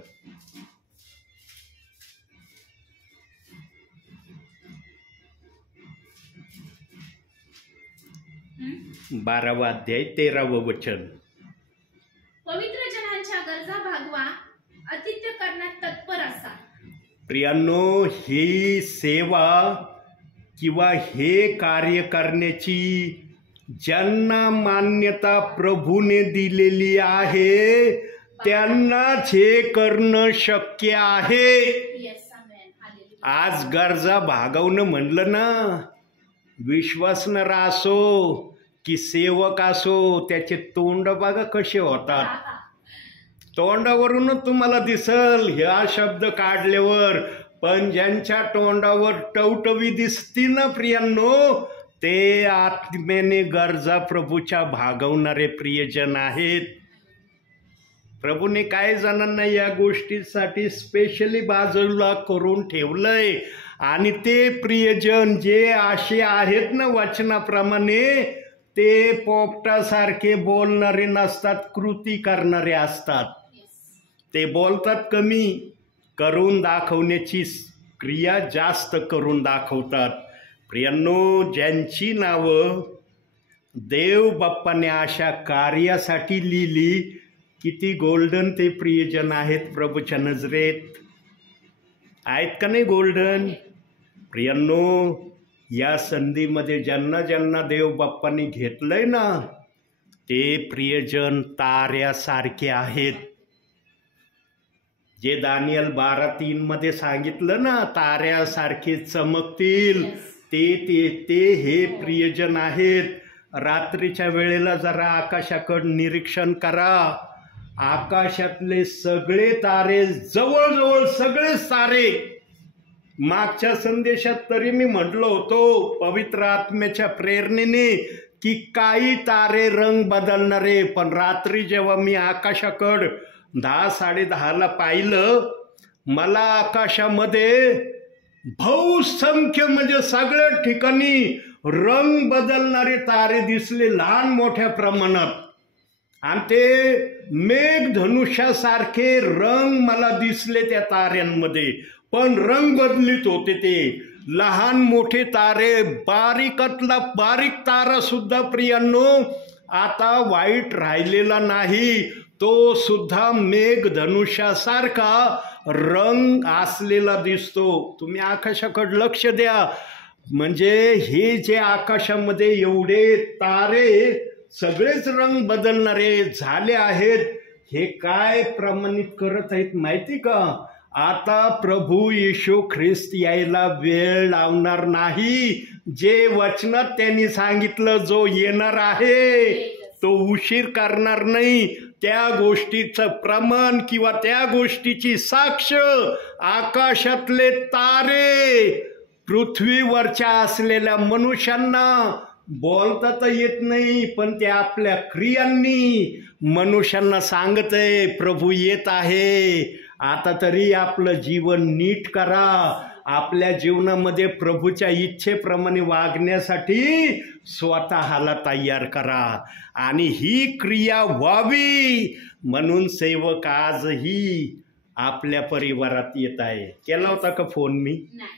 बारावा अध्याय 13वं वचन. पवित्र जनांच्या गरजा भागवा, आतिथ्य करण्यात तत्पर असा. प्रियांनो, ही सेवा किंवा हे कार्य करण्याची ज्यांना मान्यता प्रभूने दिलेली आहे त्यांनाच हे करणं शक्य आहे. आज गरजा भागवणं म्हणलं ना, विश्वासणारा असो की सेवक असो, त्याचे तोंड बघा कसे होतात. तोंडावरूनच तुम्हाला दिसल ह्या शब्द काढल्यावर, पण ज्यांच्या तोंडावर टवटवी दिसती ना प्रियांनो, ते आत्म्याने गरजा प्रभूच्या भागवणारे प्रियजन आहेत. प्रभूने काय जणांना या गोष्टीसाठी स्पेशली बाजूला करून ठेवलंय, आणि ते प्रियजन जे असे आहेत ना वचनाप्रमाणे, ते पोपटासारखे बोलणारे नसतात, कृती करणारे असतात. ते बोलतात कमी, करून दाखवण्याची क्रिया जास्त करून दाखवतात. प्रियांनो, ज्यांची नावं देव बाप्पाने अशा कार्यासाठी लिहिली, किती गोल्डन ते प्रियजन आहेत प्रभूच्या नजरेत. आहेत का नाही गोल्डन? प्रियांनो, या संधीमध्ये ज्यांना ज्यांना देव बाप्पाने घेतलंय ना, ते प्रियजन ताऱ्यासारखे आहेत. जे दानियल 12:3 मध्ये सांगितलं ना, ताऱ्यासारखे चमकतील, ते हे प्रियजन आहेत. रात्रीच्या वेळेला जरा आकाशाकडे निरीक्षण करा. आकाशातले सगळे तारे, जवळजवळ सगळेच तारे, मागच्या संदेशात तरी मी म्हटलो होतो पवित्र आत्म्याच्या प्रेरणेने की काही तारे रंग बदलणारे, पण रात्री जेव्हा मी आकाशाकडे 10-10:30 पाहिलं, मला आकाशामध्ये बहुसंख्य म्हणजे सगळ्या ठिकाणी रंग बदलणारे तारे दिसले, लहान मोठ्या प्रमाणात. आणि ते मेघधनुष्यासारखे रंग मला दिसले त्या ताऱ्यांमध्ये, पण रंग बदलित होते. ते लहान मोठे तारे, बारीकातला बारीक तारा सुद्धा प्रियांनो आता वाईट राहिलेला नाही, तो सुद्धा मेघधनुष्यासारखा रंग असलेला दिसतो. तुम्ही आकाशाकडे लक्ष द्या. म्हणजे हे जे आकाशामध्ये एवढे तारे सगळेच रंग बदलणारे झाले आहेत, हे काय प्रमाणित करत आहेत माहिती का? आता प्रभू येशू ख्रिस्त यायला वेळ लावणार नाही. जे वचनात त्यांनी सांगितलं, जो येणार आहे तो उशीर करणार नाही. त्या गोष्टीचं प्रमाण किंवा त्या गोष्टीची साक्ष आकाशातले तारे, पृथ्वीवरच्या असलेल्या मनुष्यांना बोलता तर येत नाही, पण ते आपल्या क्रियांनी मनुष्यांना सांगतंय प्रभू येत आहे. आता तरी आपलं जीवन नीट करा. आपल्या जीवनामध्ये प्रभूच्या इच्छेप्रमाणे वागण्यासाठी स्वतःला तयार करा. आणि ही क्रिया व्हावी म्हणून सेवक आजही आपल्या परिवारात येत आहे. केला होता का फोन मी? नाही.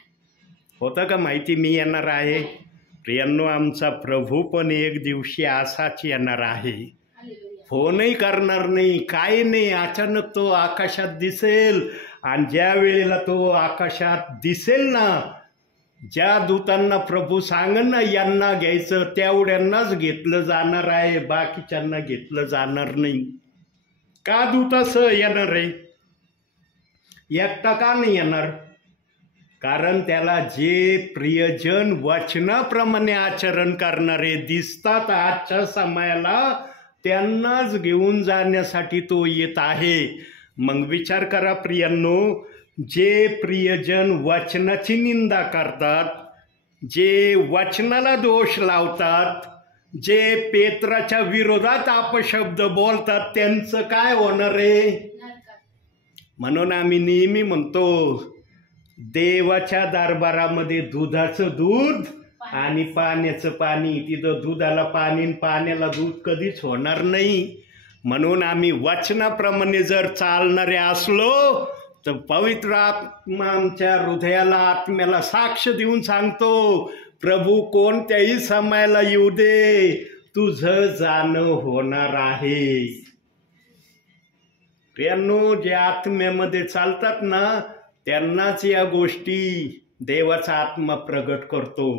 होतं का माहिती मी येणार आहे? नाही. प्रियांनो, आमचा प्रभू पण एक दिवशी असाच येणार आहे. हालेलुया. फोनही करणार नाही, काही नाही. अचानक तो आकाशात दिसेल आणि ज्या वेळेला तो आकाशात दिसेल ना, ज्या दूतांना प्रभू सांगन ना यांना घ्यायचं, तेवढ्यांनाच घेतलं जाणार आहे, बाकीच्यांना घेतलं जाणार नाही. का दूत असं येणार आहे? एकटा का नाही येणार? कारण त्याला जे प्रियजन वचनाप्रमाणे आचरण करणारे दिसतात आजच्या समयाला, त्यांनाच घेऊन जाण्यासाठी तो येत आहे. मग विचार करा प्रियांनो, जे प्रियजन वचनाची निंदा करतात, जे वचनाला दोष लावतात, जे पेत्राच्या विरोधात अपशब्द बोलतात, त्यांचं काय होणार आहे? नरकात. म्हणून आम्ही नेहमी म्हणतो, देवाच्या दरबारामध्ये दुधाचं दूध आणि पाण्याचं पाणी. तिथं दुधाला पाणी आणि पाण्याला दूध कधीच होणार नाही. म्हणून आम्ही वचनाप्रमाणे जर चालणारे असलो तर पवित्र आत्मा आमच्या हृदयाला, आत्म्याला साक्ष देऊन सांगतो, प्रभू कोणत्याही समयाला येऊ दे, तुझं जाणं होणार आहे. प्रियांनो, जे आत्म्यामध्ये चालतात ना, त्यांनाच या गोष्टी देवाचा आत्मा प्रगट करतो.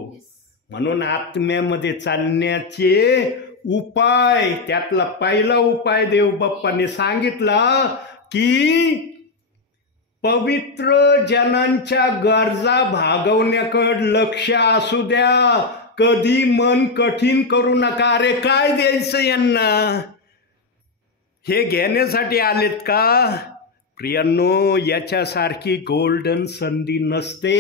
म्हणून आत्म्यामध्ये चालण्याचे उपाय, त्यातला पहिला उपाय देव बाप्पाने सांगितला की पवित्र जनांच्या गरजा भागवण्याकडे लक्ष असू द्या. कधी मन कठीण करू नका. अरे काय द्यायचं यांना, हे घेण्यासाठी आलेत का? प्रियांनो, याच्यासारखी गोल्डन संधी नसते.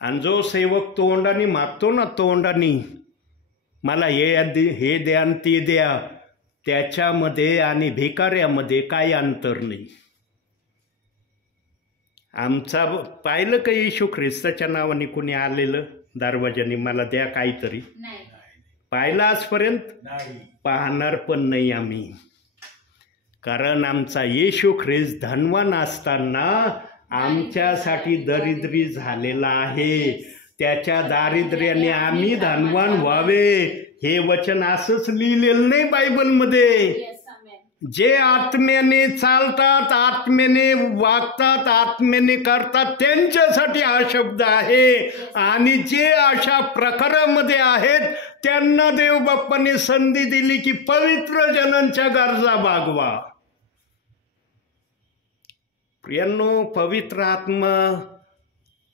आणि जो सेवक तोंडाने मागतो ना, तोंडाने मला हे द्या आणि ते द्या, त्याच्यामध्ये आणि भिकाऱ्यामध्ये काही अंतर नाही. आमचा पाहिलं का येशू ख्रिस्ताच्या नावाने कुणी आलेलं दरवाजाने, मला द्या काहीतरी? नाही. पाहिलं आजपर्यंत? पाहणार पण नाही आम्ही. कारण आमचा येशू ख्रिस्त धनवान असताना आमच्यासाठी दरिद्री झालेला आहे. त्याच्या दारिद्र्याने आम्ही धनवान व्हावे, हे वचन असंच लिहिलेलं नाही बायबलमध्ये. जे आत्म्याने चालतात, आत्म्याने वागतात, आत्म्याने करतात, त्यांच्यासाठी हा शब्द आहे. आणि जे अशा प्रकारामध्ये आहेत त्यांना देव बाप्पाने संधी दिली की पवित्र जनांच्या गरजा भागवा. प्रियांनो, पवित्र आत्मा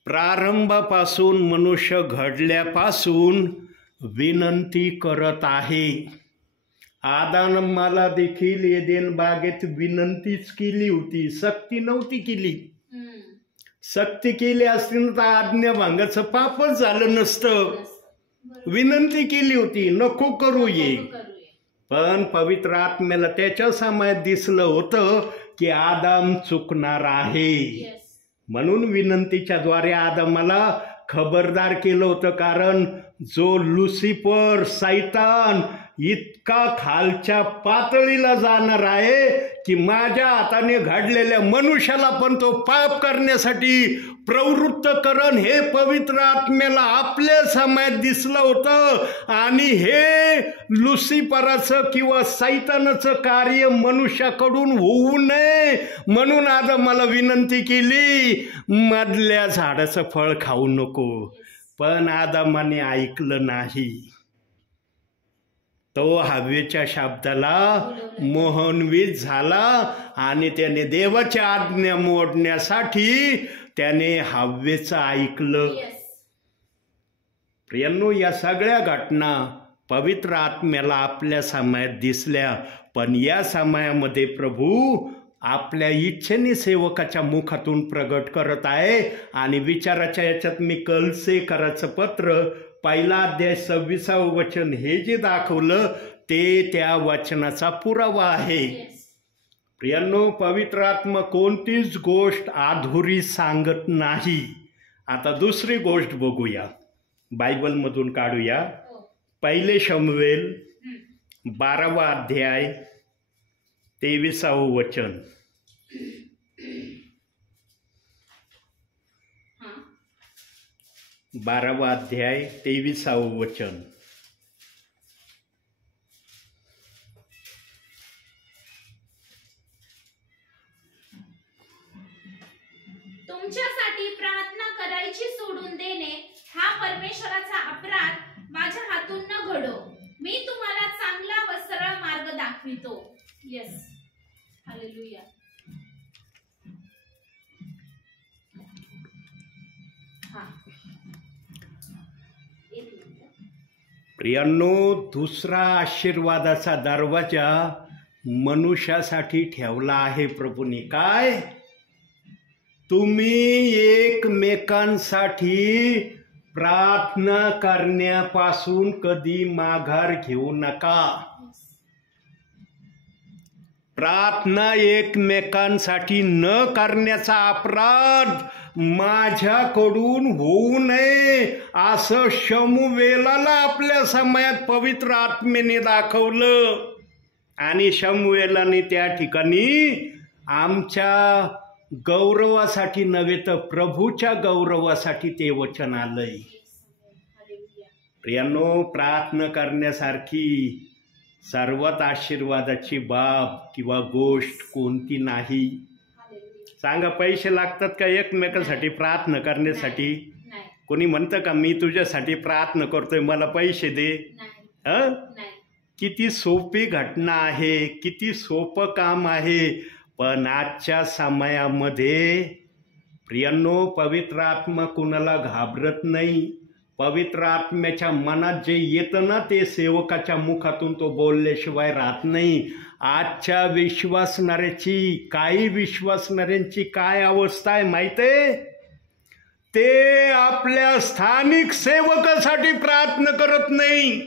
प्रारंभापासून, मनुष्य घडल्यापासून विनंती करत आहे. आदान मला देखील एदेन बागेत विनंतीच केली होती, सक्ती नव्हती केली. सक्ती केली असती तर आज्ञाभंगाचं पापच झालं नसतं. विनंती केली होती, नको करू ये. पण पवित्र आत्म्याला त्याच्या समयात दिसलं होतं की आदाम चुकणार आहे. म्हणून विनंतीच्या द्वारे आदामाला खबरदार केलं होतं. कारण जो लुसिफर, सैतान इतका खालच्या पातळीला जाणार आहे की माझ्या हाताने घडलेल्या मनुष्याला पण तो पाप करण्यासाठी प्रवृत्त करण, हे पवित्र आत्म्याला आपल्या समयात दिसलं होतं. आणि हे लुसिफराचं किंवा सैतानाचं कार्य मनुष्याकडून होऊ नये म्हणून आदामाला विनंती केली, मधल्या झाडाचं फळ खाऊ नको. पण आदामाने ऐकलं नाही. तो हवेच्या शब्दाला मोहनवीत झाला आणि त्याने देवाच्या आज्ञा मोडण्यासाठी त्याने हवेचं ऐकलं. प्रियांनो, या सगळ्या घटना पवित्र आत्म्याला आपल्या समयात दिसल्या. पण या समयामध्ये प्रभू आपल्या इच्छेने सेवकाच्या मुखातून प्रगट करत आहे. आणि विचाराच्या याच्यात मी कलसेकराचं पत्र 1 अध्याय 26 वचन हे जे दाखवलं ते त्या वचनाचा पुरावा आहे. प्रियांनो, पवित्र आत्मा कोणतीच गोष्ट अधुरी सांगत नाही. आता दुसरी गोष्ट बघूया, बायबलमधून काढूया. 1 शमूएल 12 अध्याय 23 वचन. हा 12वा अध्याय 23वे वचन. तुमच्यासाठी प्रार्थना करायची सोडून देणे हा परमेश्वराचा अपराध माझ्या हातून न घडो. मी तुम्हाला चांगला व सरळ मार्ग दाखवितो. Yes, hallelujah. हा, एक मिनिट. प्रियांनो, दुसरा आशीर्वादाचा दरवाजा मनुष्यासाठी ठेवला आहे प्रभूने. काय? तुम्ही एकमेकांसाठी प्रार्थना करण्यापासून कधी माघार घेऊ नका. प्रार्थना एकमेकांसाठी न करण्याचा अपराध माझ्याकडून होऊ नये असं शमूएलाला आपल्या समयात पवित्र आत्मेने दाखवलं. आणि शमूएलाने त्या ठिकाणी आमच्या गौरवासाठी नव्हे तर प्रभूच्या गौरवासाठी ते वचन आलंय. प्रियांनो, प्रार्थना करण्यासारखी सर्वात आशीर्वादाची बाब किंवा गोष्ट कोणती नाही. सांगा, पैसे लागतात का एकमेकांसाठी प्रार्थना करण्यासाठी? कोणी म्हणतं का मी तुझ्यासाठी प्रार्थना करतोय, मला पैसे दे? किती सोपी घटना आहे, किती सोपं काम आहे. पण आजच्या समयामध्ये प्रियांनो, पवित्र आत्मा कुणाला घाबरत नाही. पवित्र आत्म्याच्या मनात जे येतं ना ते सेवकाच्या मुखातून तो बोलल्याशिवाय राहत नाही. आजच्या काही विश्वासणाऱ्यांची काय अवस्था आहे माहिती आहे? ते आपल्या स्थानिक सेवकासाठी प्रार्थना करत नाही.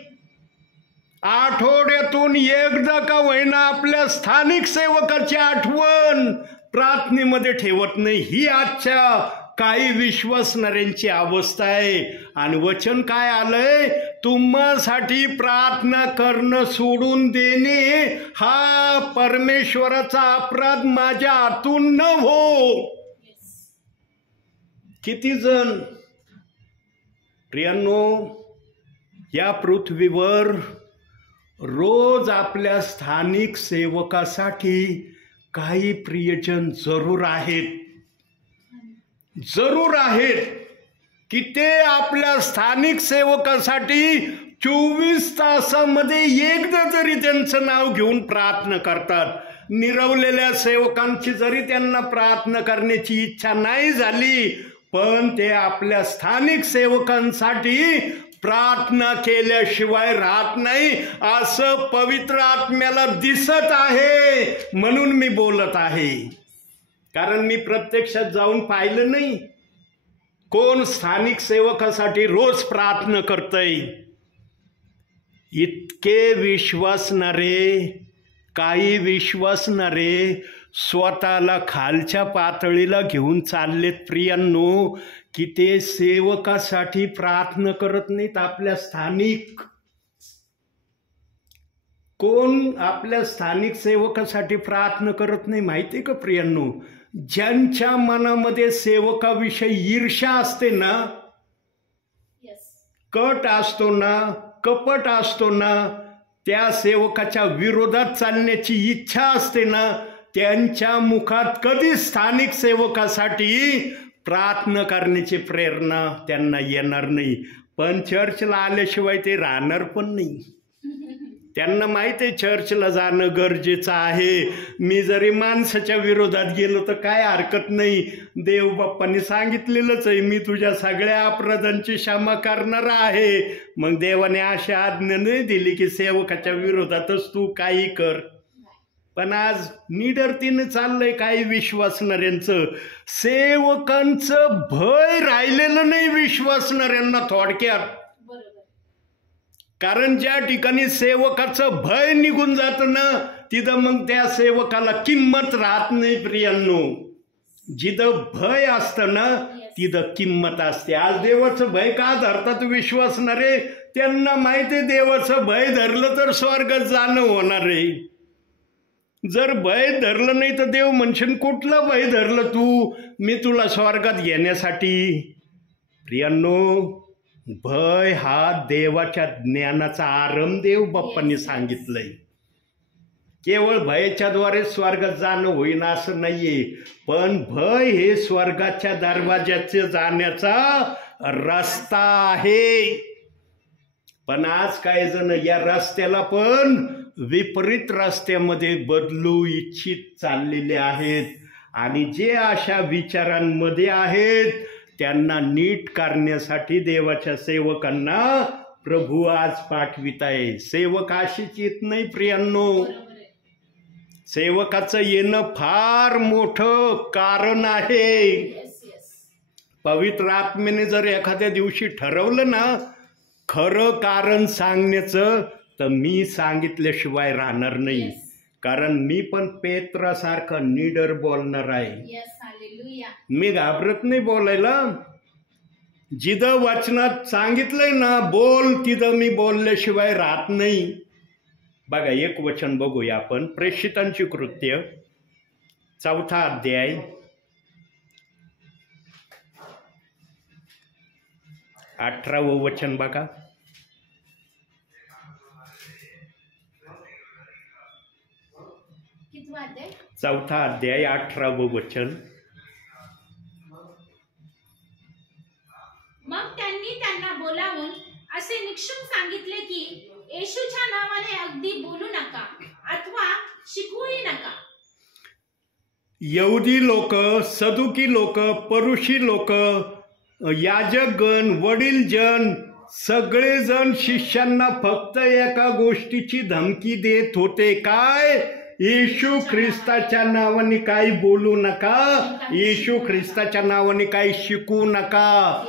आठवड्यातून एकदा का होईना आपल्या स्थानिक सेवकाची आठवण प्रार्थनेमध्ये ठेवत नाही. ही आजच्या काही विश्वासणाऱ्यांची अवस्था आहे. आणि वचन काय आलंय? तुम्हासाठी प्रार्थना करणं सोडून देणे हा परमेश्वराचा अपराध माझ्या हातून न हो. किती जण प्रियांनो या पृथ्वीवर रोज आपल्या स्थानिक सेवकासाठी काही प्रियजन जरूर आहेत की ते आपल्या स्थानिक सेवकासाठी 24 तासामध्ये एकदा जरी त्यांचं नाव घेऊन प्रार्थना करतात. निरवलेल्या सेवकांची जरी त्यांना प्रार्थना करण्याची इच्छा नाही झाली पण ते आपल्या स्थानिक सेवकांसाठी प्रार्थना केल्याशिवाय राहत नाही असं पवित्र आत्म्याला दिसत आहे. म्हणून मी बोलत आहे, कारण मी प्रत्यक्षात जाऊन पाहिलं नाही कोण स्थानिक सेवकासाठी रोज प्रार्थना करतय. इतके काही विश्वासणारे स्वतःला खालच्या पातळीला घेऊन चाललेत प्रियांनो, की ते सेवकासाठी प्रार्थना करत नाहीत. आपल्या स्थानिक कोण आपल्या स्थानिक सेवकासाठी प्रार्थना करत नाही माहिती का प्रियांनो? ज्यांच्या मनामध्ये सेवकाविषयी ईर्ष्या असते ना, कट असतो ना, कपट असतो ना, त्या सेवकाच्या विरोधात चालण्याची इच्छा असते ना, त्यांच्या मुखात कधी स्थानिक सेवकासाठी प्रार्थना करण्याची प्रेरणा त्यांना येणार नाही. पण चर्चला आल्याशिवाय ते राहणार पण नाही. त्यांना माहिती आहे चर्चला जाणं गरजेचं आहे. मी जरी माणसाच्या विरोधात गेलो तर काय हरकत नाही. देव बाप्पांनी सांगितलेलंच आहे, मी तुझ्या सगळ्या अपराधांची क्षमा करणार आहे. मग देवाने अशी आज्ञा नाही दिली की सेवकाच्या विरोधातच तू काही कर. पण आज निडरतीनं चाललंय काही विश्वासणाऱ्यांचं. सेवकांचं भय राहिलेलं नाही विश्वासणाऱ्यांना थोडक्यात. कारण ज्या ठिकाणी सेवकाचं भय निघून जातं ना तिथं मग त्या सेवकाला किंमत राहत नाही प्रियांनो. जिथं भय असतं ना तिथं किंमत असते. आज देवाचं भय का धरतात विश्वासणारे? त्यांना माहिती आहे देवाचं भय धरलं तर स्वर्गात जाणं होणार आहे. जर भय धरलं नाही तर देव म्हणशील कुठलं भय धरलं तू, मी तुला स्वर्गात घेण्यासाठी. प्रियांनो, भय हा देवाच्या ज्ञानाचा आरंभ देव बाप्पांनी सांगितलंय. केवळ भयाच्या द्वारे स्वर्गात जाणं होईन असं नाहीये, पण भय हे स्वर्गाच्या दरवाजाचे जाण्याचा रस्ता आहे. पण आज काही जण या रस्त्याला पण विपरीत रस्त्यामध्ये बदलू इच्छित चाललेले आहेत, आणि जे अशा विचारांमध्ये आहेत त्यांना नीट करण्यासाठी देवाच्या सेवकांना प्रभू आज पाठवित आहे. सेवक अशीच येत नाही प्रियांनो, सेवकाचं येणं फार मोठं कारण आहे. पवित्र आत्म्याने जर एखाद्या दिवशी ठरवलं ना खरं कारण सांगण्याचं, तर मी सांगितल्याशिवाय राहणार नाही. कारण मी पण पेत्रासारखं निडर बोलणार आहे. मी घाबरत नाही बोलायला. जिथं वचनात सांगितलंय ना बोल, तिथं मी बोलल्याशिवाय राहत नाही. बघा, एक वचन बघूया आपण. प्रेषितांची कृत्य 4था अध्याय 18वं वचन बघा. चौथा अध्याय 18वं वचन. मग त्यांनी त्यांना बोलावून असे निक्षून सांगितले की येशूच्या नावाने अगदी बोलू नका अथवा शिकवूही नका. यहुदी लोक, सदुकी लोक, परुषी लोक, याजकगण, वडीलजन सगळेजण शिष्यांना फक्त एका गोष्टीची धमकी देत होते. काय? येशू ख्रिस्ताच्या नावाने काही बोलू नका, येशू ख्रिस्ताच्या नावाने काही शिकू नका.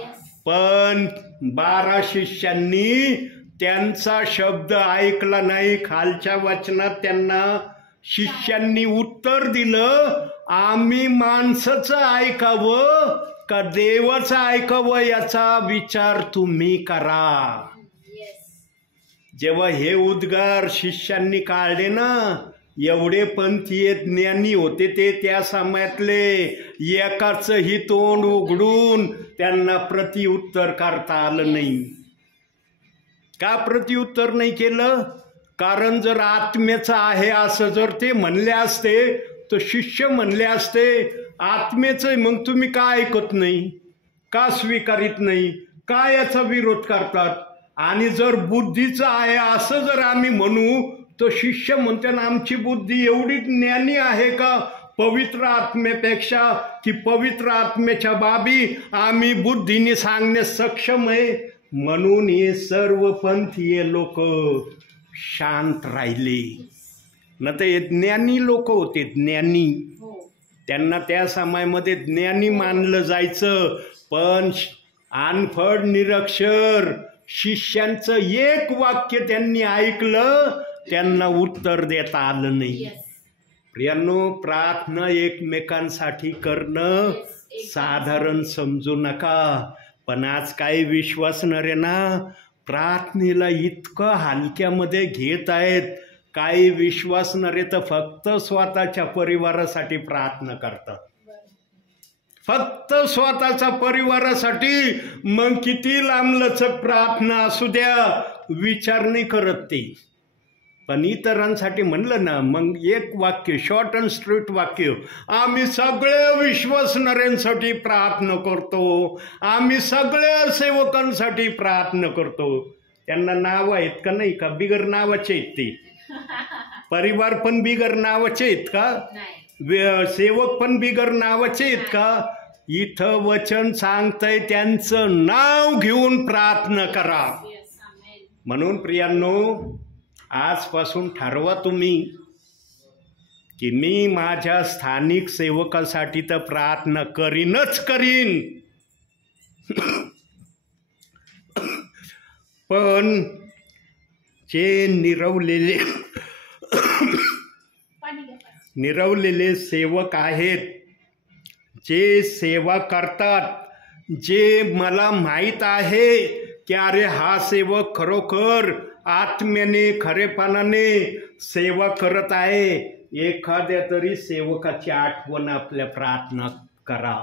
पण 12 शिष्यांनी त्यांचा शब्द ऐकला नाही. खालच्या वचनात त्यांना शिष्यांनी उत्तर दिलं, आम्ही माणसाचं ऐकावं का देवाचं ऐकावं याचा विचार तुम्ही करा. जेव्हा हे उद्गार शिष्यांनी काढले ना, एवढे पंथीय ज्ञानी होते ते त्या समयातले, एकाचंही तोंड उघडून त्यांना प्रत्युत्तर करता आलं नाही. का प्रत्युत्तर नाही केलं? कारण जर आत्म्याचं आहे असं जर ते म्हणले असते तर शिष्य म्हणले असते, आत्म्याचं मग तुम्ही का ऐकत नाही, का स्वीकारित नाही, का याचा विरोध करतात? आणि जर बुद्धीचं आहे असं जर आम्ही म्हणू तर शिष्य म्हणते ना, आमची बुद्धी एवढी ज्ञानी आहे का पवित्र आत्म्यापेक्षा, की पवित्र आत्म्याच्या बाबी आम्ही बुद्धीने सांगण्यास सक्षम आहे? म्हणून हे सर्व पंथीय लोक शांत राहिले. न तर हे ज्ञानी लोक होते, ज्ञानी. त्यांना त्या समयामध्ये ज्ञानी मानलं जायचं. पण अनफड निरक्षर शिष्यांचं एक वाक्य त्यांनी ऐकलं, त्यांना उत्तर देता आलं नाही. प्रियांनो, प्रार्थना एकमेकांसाठी करणं साधारण समजू नका. पण आज काही विश्वासणाऱ्यांना प्रार्थनेला इतकं हलक्यामध्ये घेत आहेत. काही विश्वासणारे तर फक्त स्वतःच्या परिवारासाठी प्रार्थना करतात, फक्त स्वतःच्या परिवारासाठी. मग किती लांबलचक प्रार्थना असू द्या, विचार नाही करत ते. पण इतरांसाठी म्हणलं ना, मग एक वाक्य, शॉर्ट अँड स्ट्रेट वाक्य, आम्ही सगळ्या विश्वासणाऱ्यांसाठी प्रार्थना करतो, आम्ही सगळ्या सेवकांसाठी प्रार्थना करतो. त्यांना नाव आहेत का नाही का? बिगर नावाचे आहेत ते. परिवार पण बिगर नावाचे आहेत का? सेवक पण बिगर नावाचे आहेत का? इथं वचन सांगतंय त्यांचं नाव घेऊन प्रार्थना करा. म्हणून प्रियांनो, आजपासून ठरवा तुम्ही की मी माझ्या स्थानिक सेवकासाठी तर प्रार्थना करीनच करीन, पण जे निरवलेले सेवक आहेत, जे सेवा करतात, जे मला माहीत आहे की अरे हा सेवक खरोखर आत्म्याने खरेपणाने सेवा करत आहे, एखाद्या तरी सेवकाची आठवण आपल्या प्रार्थना करा.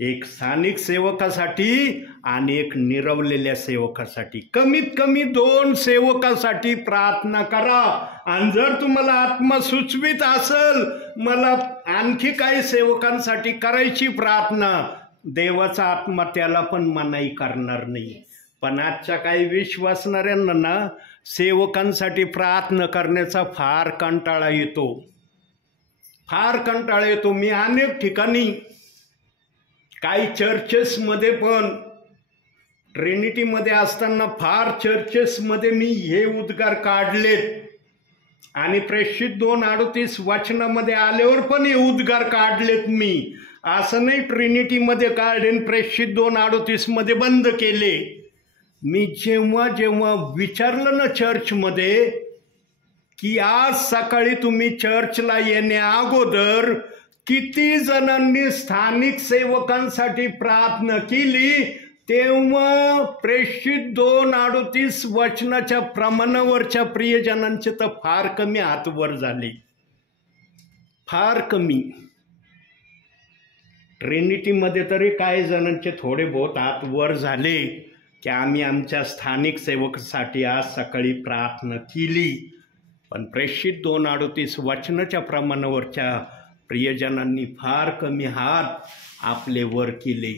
एक स्थानिक सेवकासाठी आणि एक निरवलेल्या सेवकासाठी, कमीत कमी 2 सेवकासाठी प्रार्थना करा. आणि जर तुम्हाला आत्मा सुचवित असेल मला आणखी काही सेवकांसाठी करायची प्रार्थना, देवाचा आत्मा त्याला पण मनाई करणार नाही. पण आजच्या काही विश्वासणाऱ्यांना ना सेवकांसाठी प्रार्थना करण्याचा फार कंटाळा येतो, फार कंटाळा येतो. मी अनेक ठिकाणी काही चर्चेसमध्ये पण ट्रिनिटीमध्ये असताना फार चर्चेसमध्ये मी हे उद्गार काढलेत आणि प्रेषित 2:38 वचनामध्ये आल्यावर पण हे उद्गार काढलेत. मी असं नाही ट्रिनिटीमध्ये काढेन प्रेषित 2:38 मध्ये बंद केले. मी जेव्हा जेव्हा विचारलं ना चर्चमध्ये की आज सकाळी तुम्ही चर्चला येण्या अगोदर किती जणांनी स्थानिक सेवकांसाठी प्रार्थना केली, तेव्हा प्रेषित 2:38 वचनाच्या प्रमाणावरच्या प्रियजनांचे तर फार कमी हात वर झाले, फार कमी. ट्रिनिटीमध्ये तरी काही जणांचे थोडे बहुत हात वर झाले की आम्ही आमच्या स्थानिक सेवकासाठी आज सकाळी प्रार्थना केली. पण प्रेषित 2:38 वचनाच्या प्रमाणावरच्या प्रियजनांनी फार कमी हात आपले वर केले.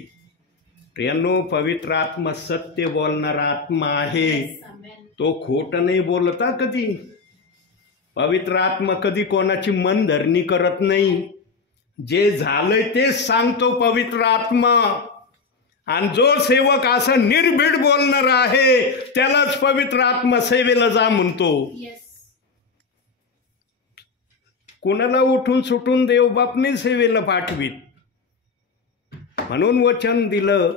प्रियांनो, पवित्र आत्मा सत्य बोलणारा आत्मा आहे, तो खोटं नाही बोलता कधी. पवित्र आत्मा कधी कोणाची मनधरणी करत नाही, जे झालंय तेच सांगतो पवित्र आत्मा. आणि जो सेवक असा निर्भीड बोलणार आहे त्यालाच पवित्र आत्मा सेवेला जा म्हणतो. कोणाला उठून सुटून देवबापने सेवेला पाठवीत. म्हणून वचन दिलं,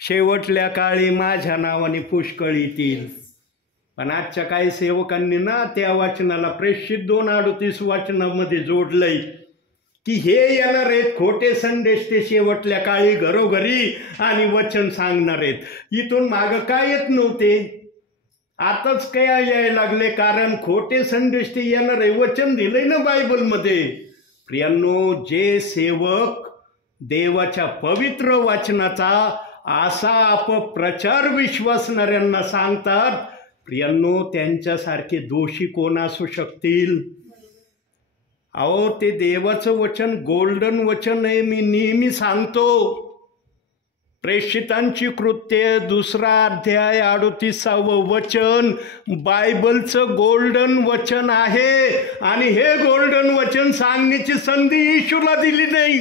शेवटल्या काळी माझ्या नावाने पुष्कळ येतील. पण आजच्या काही सेवकांनी ना त्या वचनाला प्रेषित 2:38 वचनामध्ये जोडलंय की हे येणार आहेत खोटे संदेश, ते शेवटल्या काळी घरोघरी आणि वचन सांगणार आहेत. इथून मागं काय येत नव्हते, आताच काय यायला लागले, कारण खोटे संदेश ते येणार आहे. वचन दिलंय ना बायबलमध्ये. प्रियांनो, जे सेवक देवाच्या पवित्र वचनाचा असा अपप्रचार विश्वासणाऱ्यांना सांगतात, प्रियांनो, त्यांच्यासारखे दोषी कोण असू शकतील? अहो, ते देवाचं वचन गोल्डन वचन आहे. मी नेहमी सांगतो, प्रेषितांची कृत्ये 2 अध्याय 38 वचन बायबलचं गोल्डन वचन आहे. आणि हे गोल्डन वचन सांगण्याची संधी येशूला दिली नाही.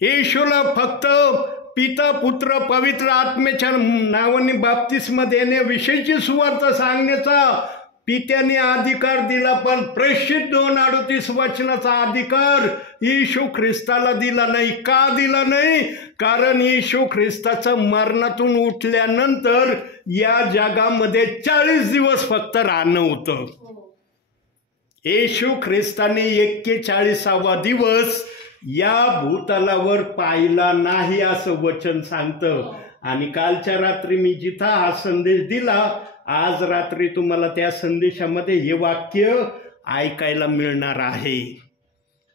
येशूला फक्त पिता पुत्र पवित्र आत्म्याच्या नावाने बाप्तिस्मा देण्याविषयीची सुवार्ता सांगण्याचा पित्याने अधिकार दिला, पण प्रेषित 2:38 वचनाचा अधिकार येशू ख्रिस्ताला दिला नाही. का दिला नाही? कारण येशू ख्रिस्ताचं मरणातून उठल्यानंतर या जगामध्ये 40 दिवस फक्त राहणं होतं. येशू ख्रिस्ताने 41वा दिवस या भूतलावर पाहिला नाही असं वचन सांगतं. आणि कालच्या रात्री मी जिथं हा संदेश दिला, आज रात्री तुम्हाला त्या संदेशामध्ये हे वाक्य ऐकायला मिळणार आहे.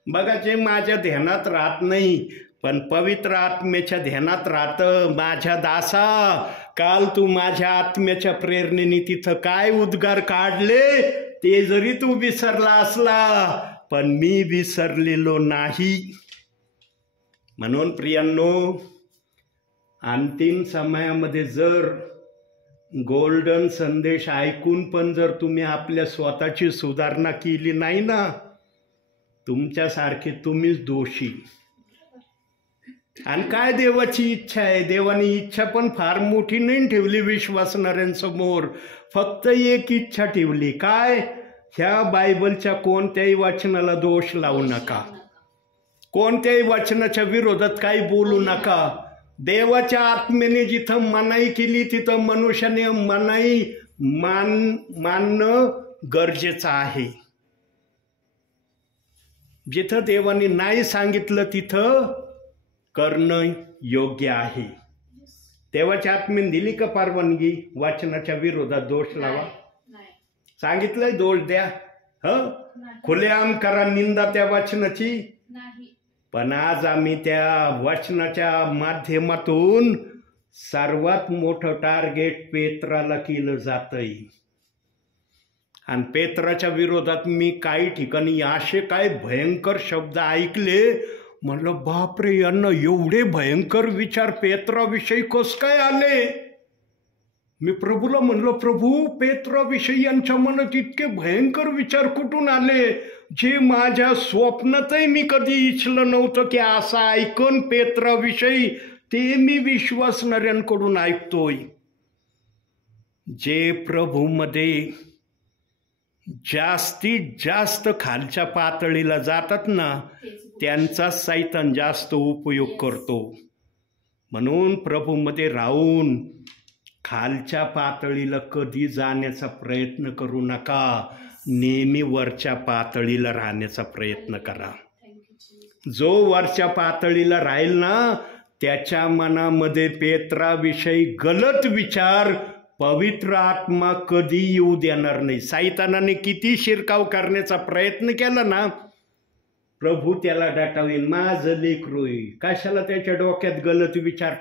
बघा, जे माझ्या ध्यानात राहत नाही पण पवित्र आत्म्याच्या ध्यानात राहतं. माझ्या दासा, काल तू माझ्या आत्म्याच्या प्रेरणेने तिथं काय उद्गार काढले ते जरी तू विसरला असला, पण मी विसरलेलो नाही. म्हणून प्रियांनो, अंतिम समयामध्ये जर गोल्डन संदेश ऐकून पण जर तुम्ही आपल्या स्वतःची सुधारणा केली नाही ना, तुमच्यासारखे तुम्हीच दोषी. आणि काय देवाची इच्छा आहे? देवाने इच्छा पण फार मोठी नाही ठेवली विश्वासणाऱ्यांसमोर. फक्त एक इच्छा ठेवली, काय? ह्या बायबलच्या कोणत्याही वचनाला दोष लावू नका, कोणत्याही वचनाच्या विरोधात काही बोलू नका. देवाच्या आत्म्याने जिथं मनाई केली तिथं मनुष्याने मनाई मानणं गरजेचं आहे. जिथं देवाने नाही सांगितलं तिथं करणं योग्य आहे. देवाच्या आत्म्याने दिली का परवानगी वचनाच्या विरोधात दोष लावा? सांगितलंय दोष द्या, खुलेआम करा निंदा त्या वचनाची. नाही. पण आज आम्ही त्या वचनाच्या माध्यमातून सर्वात मोठं टार्गेट पेत्राला केलं जातंय. आणि पेत्राच्या विरोधात मी काही ठिकाणी असे काय भयंकर शब्द ऐकले, म्हणलं बापरे, यांना एवढे भयंकर विचार पेत्राविषयी कस काय आले. मी प्रभूला म्हणलं, प्रभू पेत्राविषयी यांच्या मनात इतके भयंकर विचार कुठून आले, जे माझ्या स्वप्नातही मी कधी इच्छलं नव्हतं की असं ऐकून पेत्राविषयी, ते मी विश्वासणाऱ्यांकडून ऐकतोय. जे प्रभूमध्ये जास्तीत जास्त खालच्या पातळीला जातात ना, त्यांचा सैतान जास्त उपयोग करतो. म्हणून प्रभूमध्ये राहून खालच्या पातळीला कधी जाण्याचा प्रयत्न करू नका. नेहमी वरच्या पातळीला राहण्याचा प्रयत्न करा. जो वरच्या पातळीला राहील ना, त्याच्या मनामध्ये पेत्राविषयी गलत विचार पवित्र आत्मा कधी येऊ देणार नाही. सैतानाने किती शिरकाव करण्याचा प्रयत्न केला ना, प्रभू त्याला डाटावीन, माझं लेकरू आहे, कशाला त्याच्या डोक्यात गलत विचार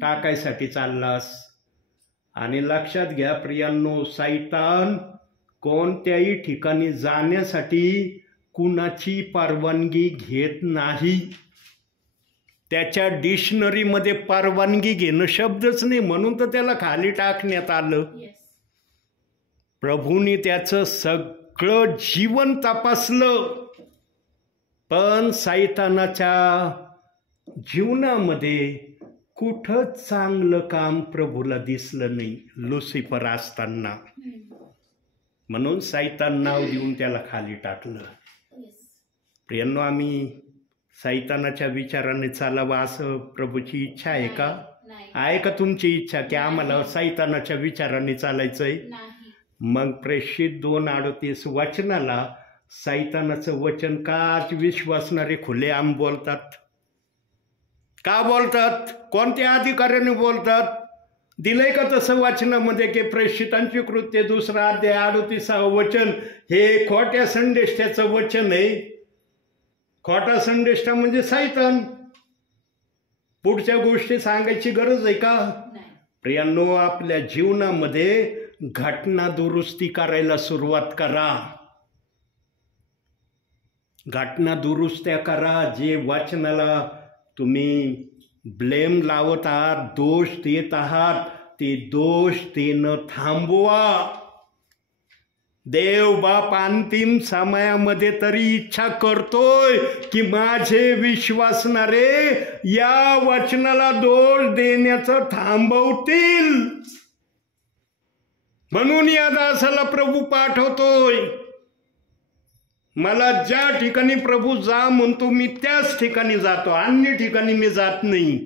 टाकायसाठी चाललास. आणि लक्षात घ्या प्रियांनो, सैतान कोणत्याही ठिकाणी जाण्यासाठी कुणाची परवानगी घेत नाही. त्याच्या डिक्शनरीमध्ये परवानगी घेणं शब्दच नाही, म्हणून तर त्याला खाली टाकण्यात आलं. प्रभूने त्याचं सगळं जीवन तपासलं, पण सैतानाच्या जीवनामध्ये कुठंच चांगलं काम प्रभूला दिसलं नाही लुसिफर असताना. म्हणून सैतान नाव देऊन त्याला खाली टाकलं. प्रियांनो, आम्ही सैतानाच्या विचाराने चालावं असं प्रभूची इच्छा आहे का? आहे का तुमची इच्छा की आम्हाला सैतानाच्या विचाराने चालायचंय? मग प्रेषित 2:38 वचनाला सैतानाचं वचन का विश्वासणारे खुलेआम बोलतात? का बोलतात? कोणत्या अधिकाऱ्याने बोलतात? दिलंय का तसं वचनामध्ये की प्रेषितांची कृत्य 2 अध्याय 38 वचन हे खोट्या संदेष्टाचं वचन आहे? खोटा संदेष्टा म्हणजे सैतान. पुढच्या गोष्टी सांगायची गरज आहे का? प्रियांनो, आपल्या जीवनामध्ये घटना दुरुस्ती करायला सुरुवात करा. घटना दुरुस्त्या करा. जे वचनाला तुम्ही ब्लेम लावत आहात, दोष देत आहात, ते दोष देणं थांबवा. देव बाप अंतिम समयामध्ये तरी इच्छा करतोय की माझे विश्वासणारे या वचनाला दोष देण्याचं थांबवतील. म्हणून या दासाला प्रभू पाठवतोय. मला ज्या ठिकाणी प्रभू जा म्हणतो मी त्याच ठिकाणी जातो, अन्य ठिकाणी मी जात नाही.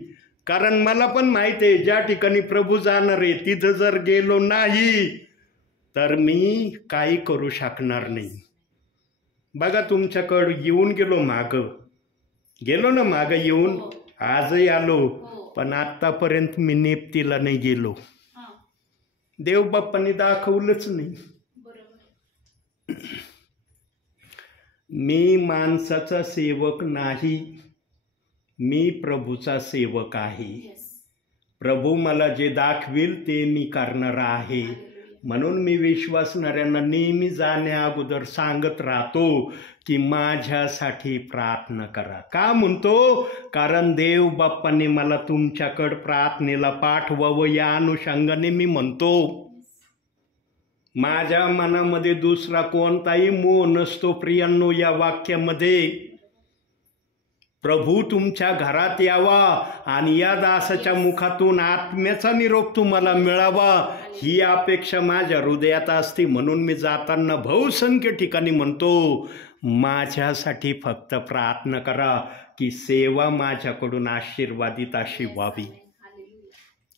कारण मला पण माहिती आहे ज्या ठिकाणी प्रभू जाणार आहे तिथं जर गेलो नाही तर मी काही करू शकणार नाही. बघा, तुमच्याकडं येऊन गेलो ना मागं येऊन, आजही आलो, पण आतापर्यंत मी नेप्तीला नाही गेलो. देव बाप्पांनी दाखवलंच नाही. मी माणसाचा सेवक नाही, मी प्रभूचा सेवक आहे. प्रभू मला जे दाखवेल ते मी करणार आहे. म्हणून मी विश्वासणाऱ्यांना नेहमी जाण्या अगोदर सांगत राहतो की माझ्यासाठी प्रार्थना करा. का म्हणतो? कारण देव बाप्पाने मला तुमच्याकडं प्रार्थनेला पाठवावं या अनुषंगाने मी म्हणतो. माझ्या मनामध्ये दुसरा कोणताही मोह नसतो प्रियांनो. या वाक्यामध्ये प्रभू तुमच्या घरात यावा आणि या दासाच्या मुखातून आत्म्याचा निरोप तुम्हाला मिळावा ही अपेक्षा माझ्या हृदयात असते. म्हणून मी जाताना बहुसंख्य ठिकाणी म्हणतो, माझ्यासाठी फक्त प्रार्थना करा की सेवा माझ्याकडून आशीर्वादित अशी व्हावी.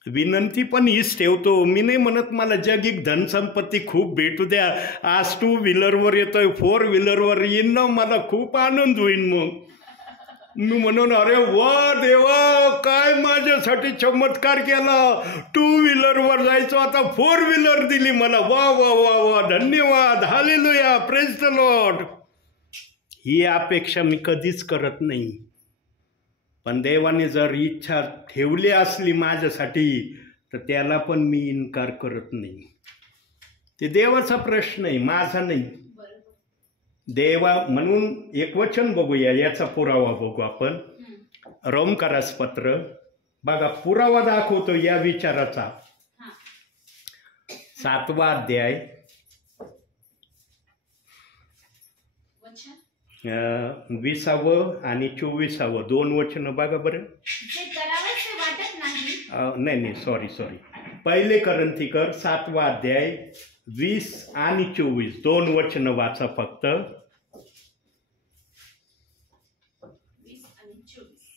विनंती पण हीच ठेवतो. मी नाही म्हणत मला जगिक धनसंपत्ती खूप भेटू द्या. आज 2 व्हीलरवर येतोय, 4 व्हीलरवर येईन ना, मला खूप आनंद होईल. मग मी म्हणून अरे वा देवा, काय माझ्यासाठी चमत्कार केला. 2 व्हीलरवर जायचो, आता 4 व्हीलर दिली मला. वा वा वा वा, धन्यवाद, हालेलुया, प्रेज द लॉर्ड. ही अपेक्षा मी कधीच करत नाही. पण देवाने जर इच्छा ठेवली असली माझ्यासाठी तर त्याला पण मी इन्कार करत नाही. ते देवाचा प्रश्न आहे, माझा नाही. देवा म्हणून एक वचन बघूया, याचा पुरावा बघू आपण. रोमकारास पत्र बघा, पुरावा दाखवतो या विचाराचा. 7वा अध्याय 20 आणि 24 2 वचन बघा बरं. नाही सॉरी, पहिले करंथीकर 7वा अध्याय 20 आणि 24 2 वचन वाचा फक्त.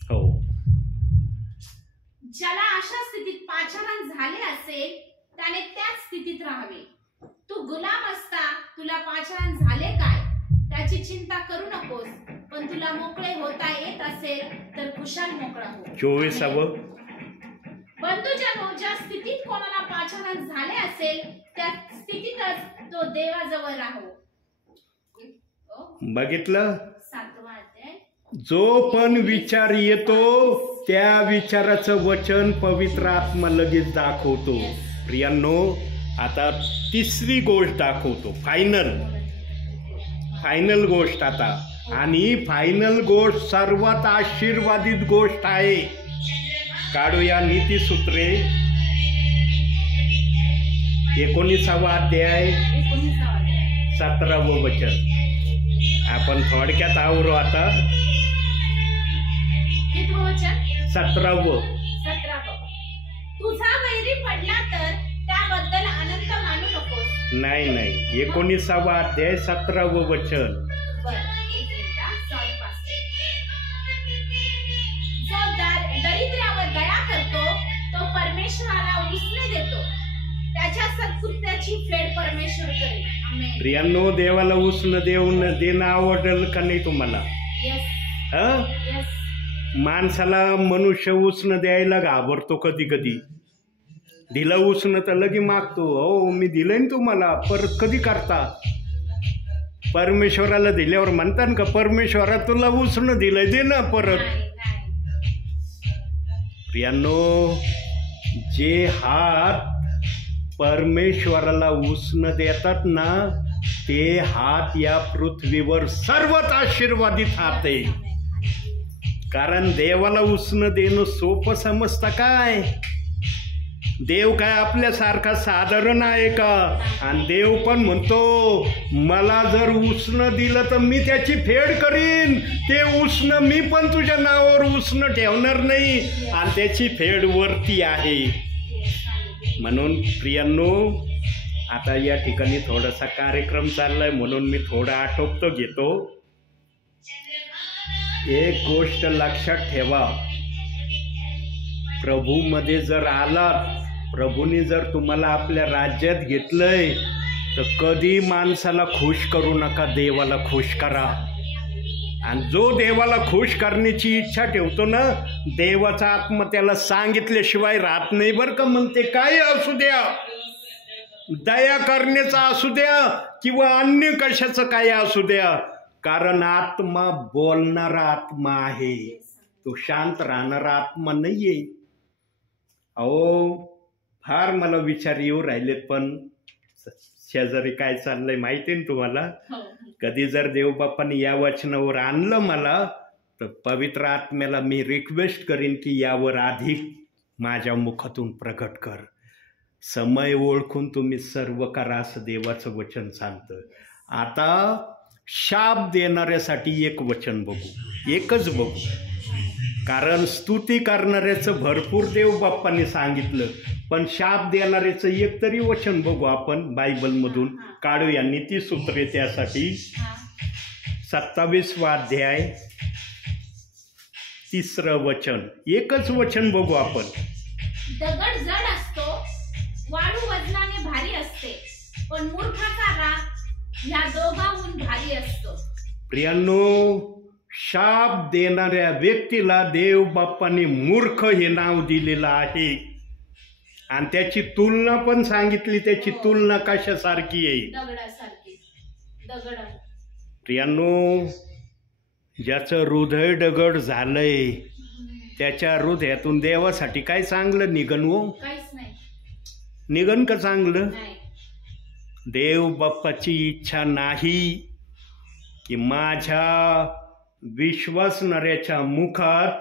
हो. ज्याला अशा स्थितीत पाचारण झाले असेल त्याने त्याच स्थितीत राहावे. तू गुलाम असता तुला पाचारण झाले काय त्याची चिंता करू नकोस, पण तुला मोकळे होता येत असेल तर कुशल मोकळा हो. 24 बंधुजनो, ज्या स्थितीत कोणाला पाचारण झाले असेल त्या स्थितीतच तो देवाजवळ राहो. बघितलं, 7वा अध्याय. जो पण विचार येतो त्या विचाराचं वचन पवित्र आत्मा लगेच दाखवतो. प्रियांनो, आता तिसरी गोष्ट दाखवतो, फायनल गोष्ट आता. आणि फायनल गोष्ट सर्वात आशीर्वादित गोष्ट आहे. काढूया नीतिसूत्रे 19वा अध्याय 17वं वचन. आपण थोडक्यात आवरू आता. 17वं. तुझा वैरी पडला तर त्याबद्दल आनंद मानू नकोस. नाही 19वा अध्याय 17वं वचन. जो दरिद्रावर दया करतो तो परमेश्वराला उसने देतो, त्याच्या सत्कृत्याची फेड परमेश्वर करेल. आमेन. प्रियांनो, देवाला उसनं देणं आवडेल का नाही तुम्हाला? Yes. माणसाला मनुष्य उसनं द्यायला घाबरतो कधी कधी. दिलं उसनं तर लगी मागतो, हो मी दिलंय ना तुम्हाला, परत कधी करता? परमेश्वराला दिल्यावर म्हणतात का परमेश्वरा तुला उसनं दिलंय, दे ना परत. प्रियांनो, जे हात परमेश्वराला उसनं देतात ना ते हात या पृथ्वीवर सर्वात आशीर्वादित हात आहे. कारण देवाला उसनं देणं सोपं समजतं काय? देव काय आपल्यासारखा साधारण आहे का? आणि देव पण म्हणतो मला जर उसनं दिलं तर मी त्याची फेड करीन. ते उसनं मी पण तुझ्या नावावर उसनं ठेवणार नाही आणि त्याची फेड वरती आहे. म्हणून प्रियांनो, आता या ठिकाणी थोडासा कार्यक्रम चाललाय म्हणून मी थोडा आटोपतो घेतो. एक गोष्ट लक्षात ठेवा, प्रभूमध्ये जर आलात, प्रभूने जर तुम्हाला आपल्या राज्यात घेतलंय तर कधी माणसाला खुश करू नका, देवाला खुश करा. आणि जो देवाला खुश करण्याची इच्छा ठेवतो ना, देवाचा आत्मा त्याला सांगितल्याशिवाय राहत नाही बरं का. मग ते काय असू द्या, दया करण्याचा असू द्या किंवा अन्य कशाचं काय असू द्या, कारण आत्मा बोलणारा आत्मा आहे, तो शांत राहणारा आत्मा नाहीये. अहो, फार मला विचार येऊ राहिलेत, पण शेजारी काय चाललंय माहिती ना तुम्हाला. कधी जर देवबापाने या वचनावर आणलं मला तर पवित्र आत्म्याला मी रिक्वेस्ट करीन की यावर अधिक माझ्या मुखातून प्रकट कर. समय ओळखून तुम्ही सर्व करा असं देवाचं वचन सांगतं. आता शाप देणाऱ्यासाठी एक वचन बघू, एकच बघू. कारण स्तुती करणाऱ्याचं भरपूर देवबाप्पांनी सांगितलं, पण शाप देणाऱ्याचं एक तरी वचन बघू आपण बायबलमधून. काढूया नीतिसूत्रे त्यासाठी 27वा अध्याय 3रं वचन. एकच वचन बघू आपण. दगड जड असतो, वाळू वजनाने भारी असते, पण मूर्खाचा राग ह्या दोघांहून भारी असतो. प्रियांनो, शाप देणाऱ्या व्यक्तीला देव बाप्पाने मूर्ख हे नाव दिलेलं आहे. आणि त्याची तुलना पण सांगितली. त्याची तुलना कशासारखी आहे? दगडासारखी. दगड. प्रियांनो, ज्याचं हृदय दगड झालंय त्याच्या हृदयातून देवासाठी काय चांगलं निघन हो? काहीच नाही. निघन का चांगलं? नाही. देव बाप्पाची इच्छा नाही की माझ्या विश्वासणाऱ्याच्या मुखात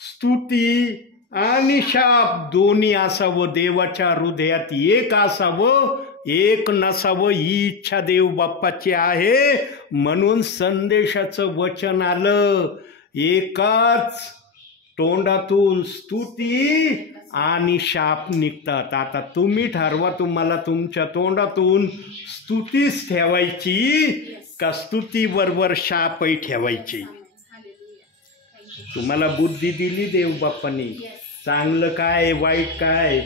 स्तुती आणि शाप दोन्ही असावं. देवाच्या हृदयात एक असावं, एक नसावं, ही इच्छा देव बाप्पाची आहे. म्हणून संदेशाचं वचन आलं, एकाच तोंडातून स्तुती आणि शाप निघतात. आता तुम्ही ठरवा, तुम्हाला तुमच्या तोंडातून स्तुतीच ठेवायची का स्तुती बरोबर शापही ठेवायची? तुम्हाला बुद्धी दिली देव बाप्पाने. चांगलं काय वाईट काय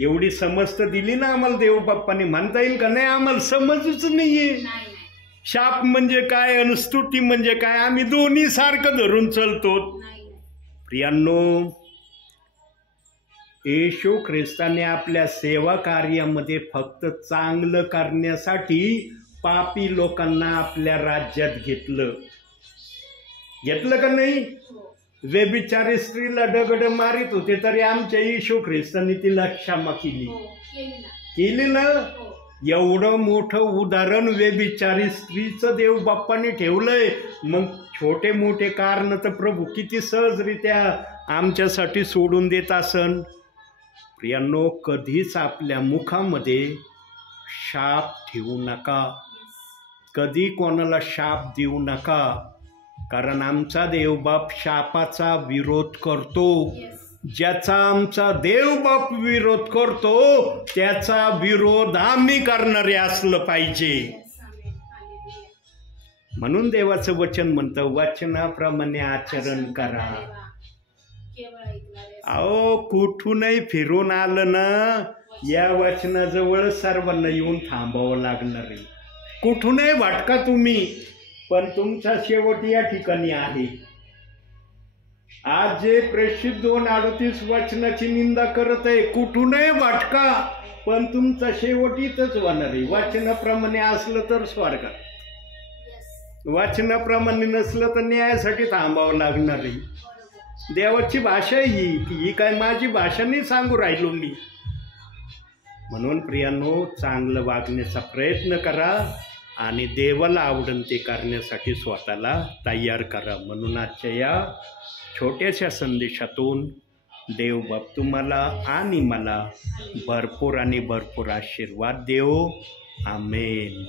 एवढी समज तर दिली ना आम्हाला देव बाप्पाने. म्हणता येईल का नाही आम्हाला समजच नाहीये. शाप म्हणजे काय आणि स्तुती म्हणजे काय, आम्ही दोन्ही सारखं धरून चालतो. प्रियांनो, येशू ख्रिस्ताने आपल्या सेवा कार्यामध्ये फक्त चांगलं करण्यासाठी पापी लोकांना आपल्या राज्यात घेतलं का नाही? व्यभिचारी स्त्रीला दगड मारित होते तरी आमच्या येशू ख्रिस्ताने तिला क्षमा केली ना. एवढं मोठं उदाहरण व्यभिचारी स्त्रीचं देव बाप्पाने ठेवलंय. मग छोटे मोठे कारण तर प्रभू किती सहजरित्या आमच्यासाठी सोडून देत असन. प्रियांनो, कधीच आपल्या मुखामध्ये शाप ठेवू नका. कधी कोणाला शाप देऊ नका. कारण आमचा देवबाप शापाचा विरोध करतो. ज्याचा आमचा देवबाप विरोध करतो त्याचा विरोध आम्ही करणारे असलं पाहिजे. म्हणून देवाचं वचन म्हणतं, वचनाप्रमाणे आचरण करा. अहो, कुठूनही फिरून आलं ना, या वचनाजवळ सर्वांना येऊन थांबावं लागणार आहे. कुठूनही भटका तुम्ही, पण तुमचा शेवट या ठिकाणी आहे. आज जे प्रेषित 2:38 वचनाची निंदा करत आहे, कुठूनही भटका, पण तुमचा शेवट इथंच होणार आहे. वचनाप्रमाणे असलं तर स्वर्गात, वचनाप्रमाणे नसलं तर न्यायासाठी थांबावं लागणार आहे. देवाची भाषा ही काय माझी भाषा नाही सांगू राहिलो मी. म्हणून प्रियांनो, चांगलं वागण्याचा प्रयत्न करा आणि देवाला आवडन ते करण्यासाठी स्वतःला तयार करा. म्हणून आजच्या या छोट्याशा संदेशातून देवबाप तुम्हाला आणि मला भरपूर आणि भरपूर आशीर्वाद देवो. आमेन.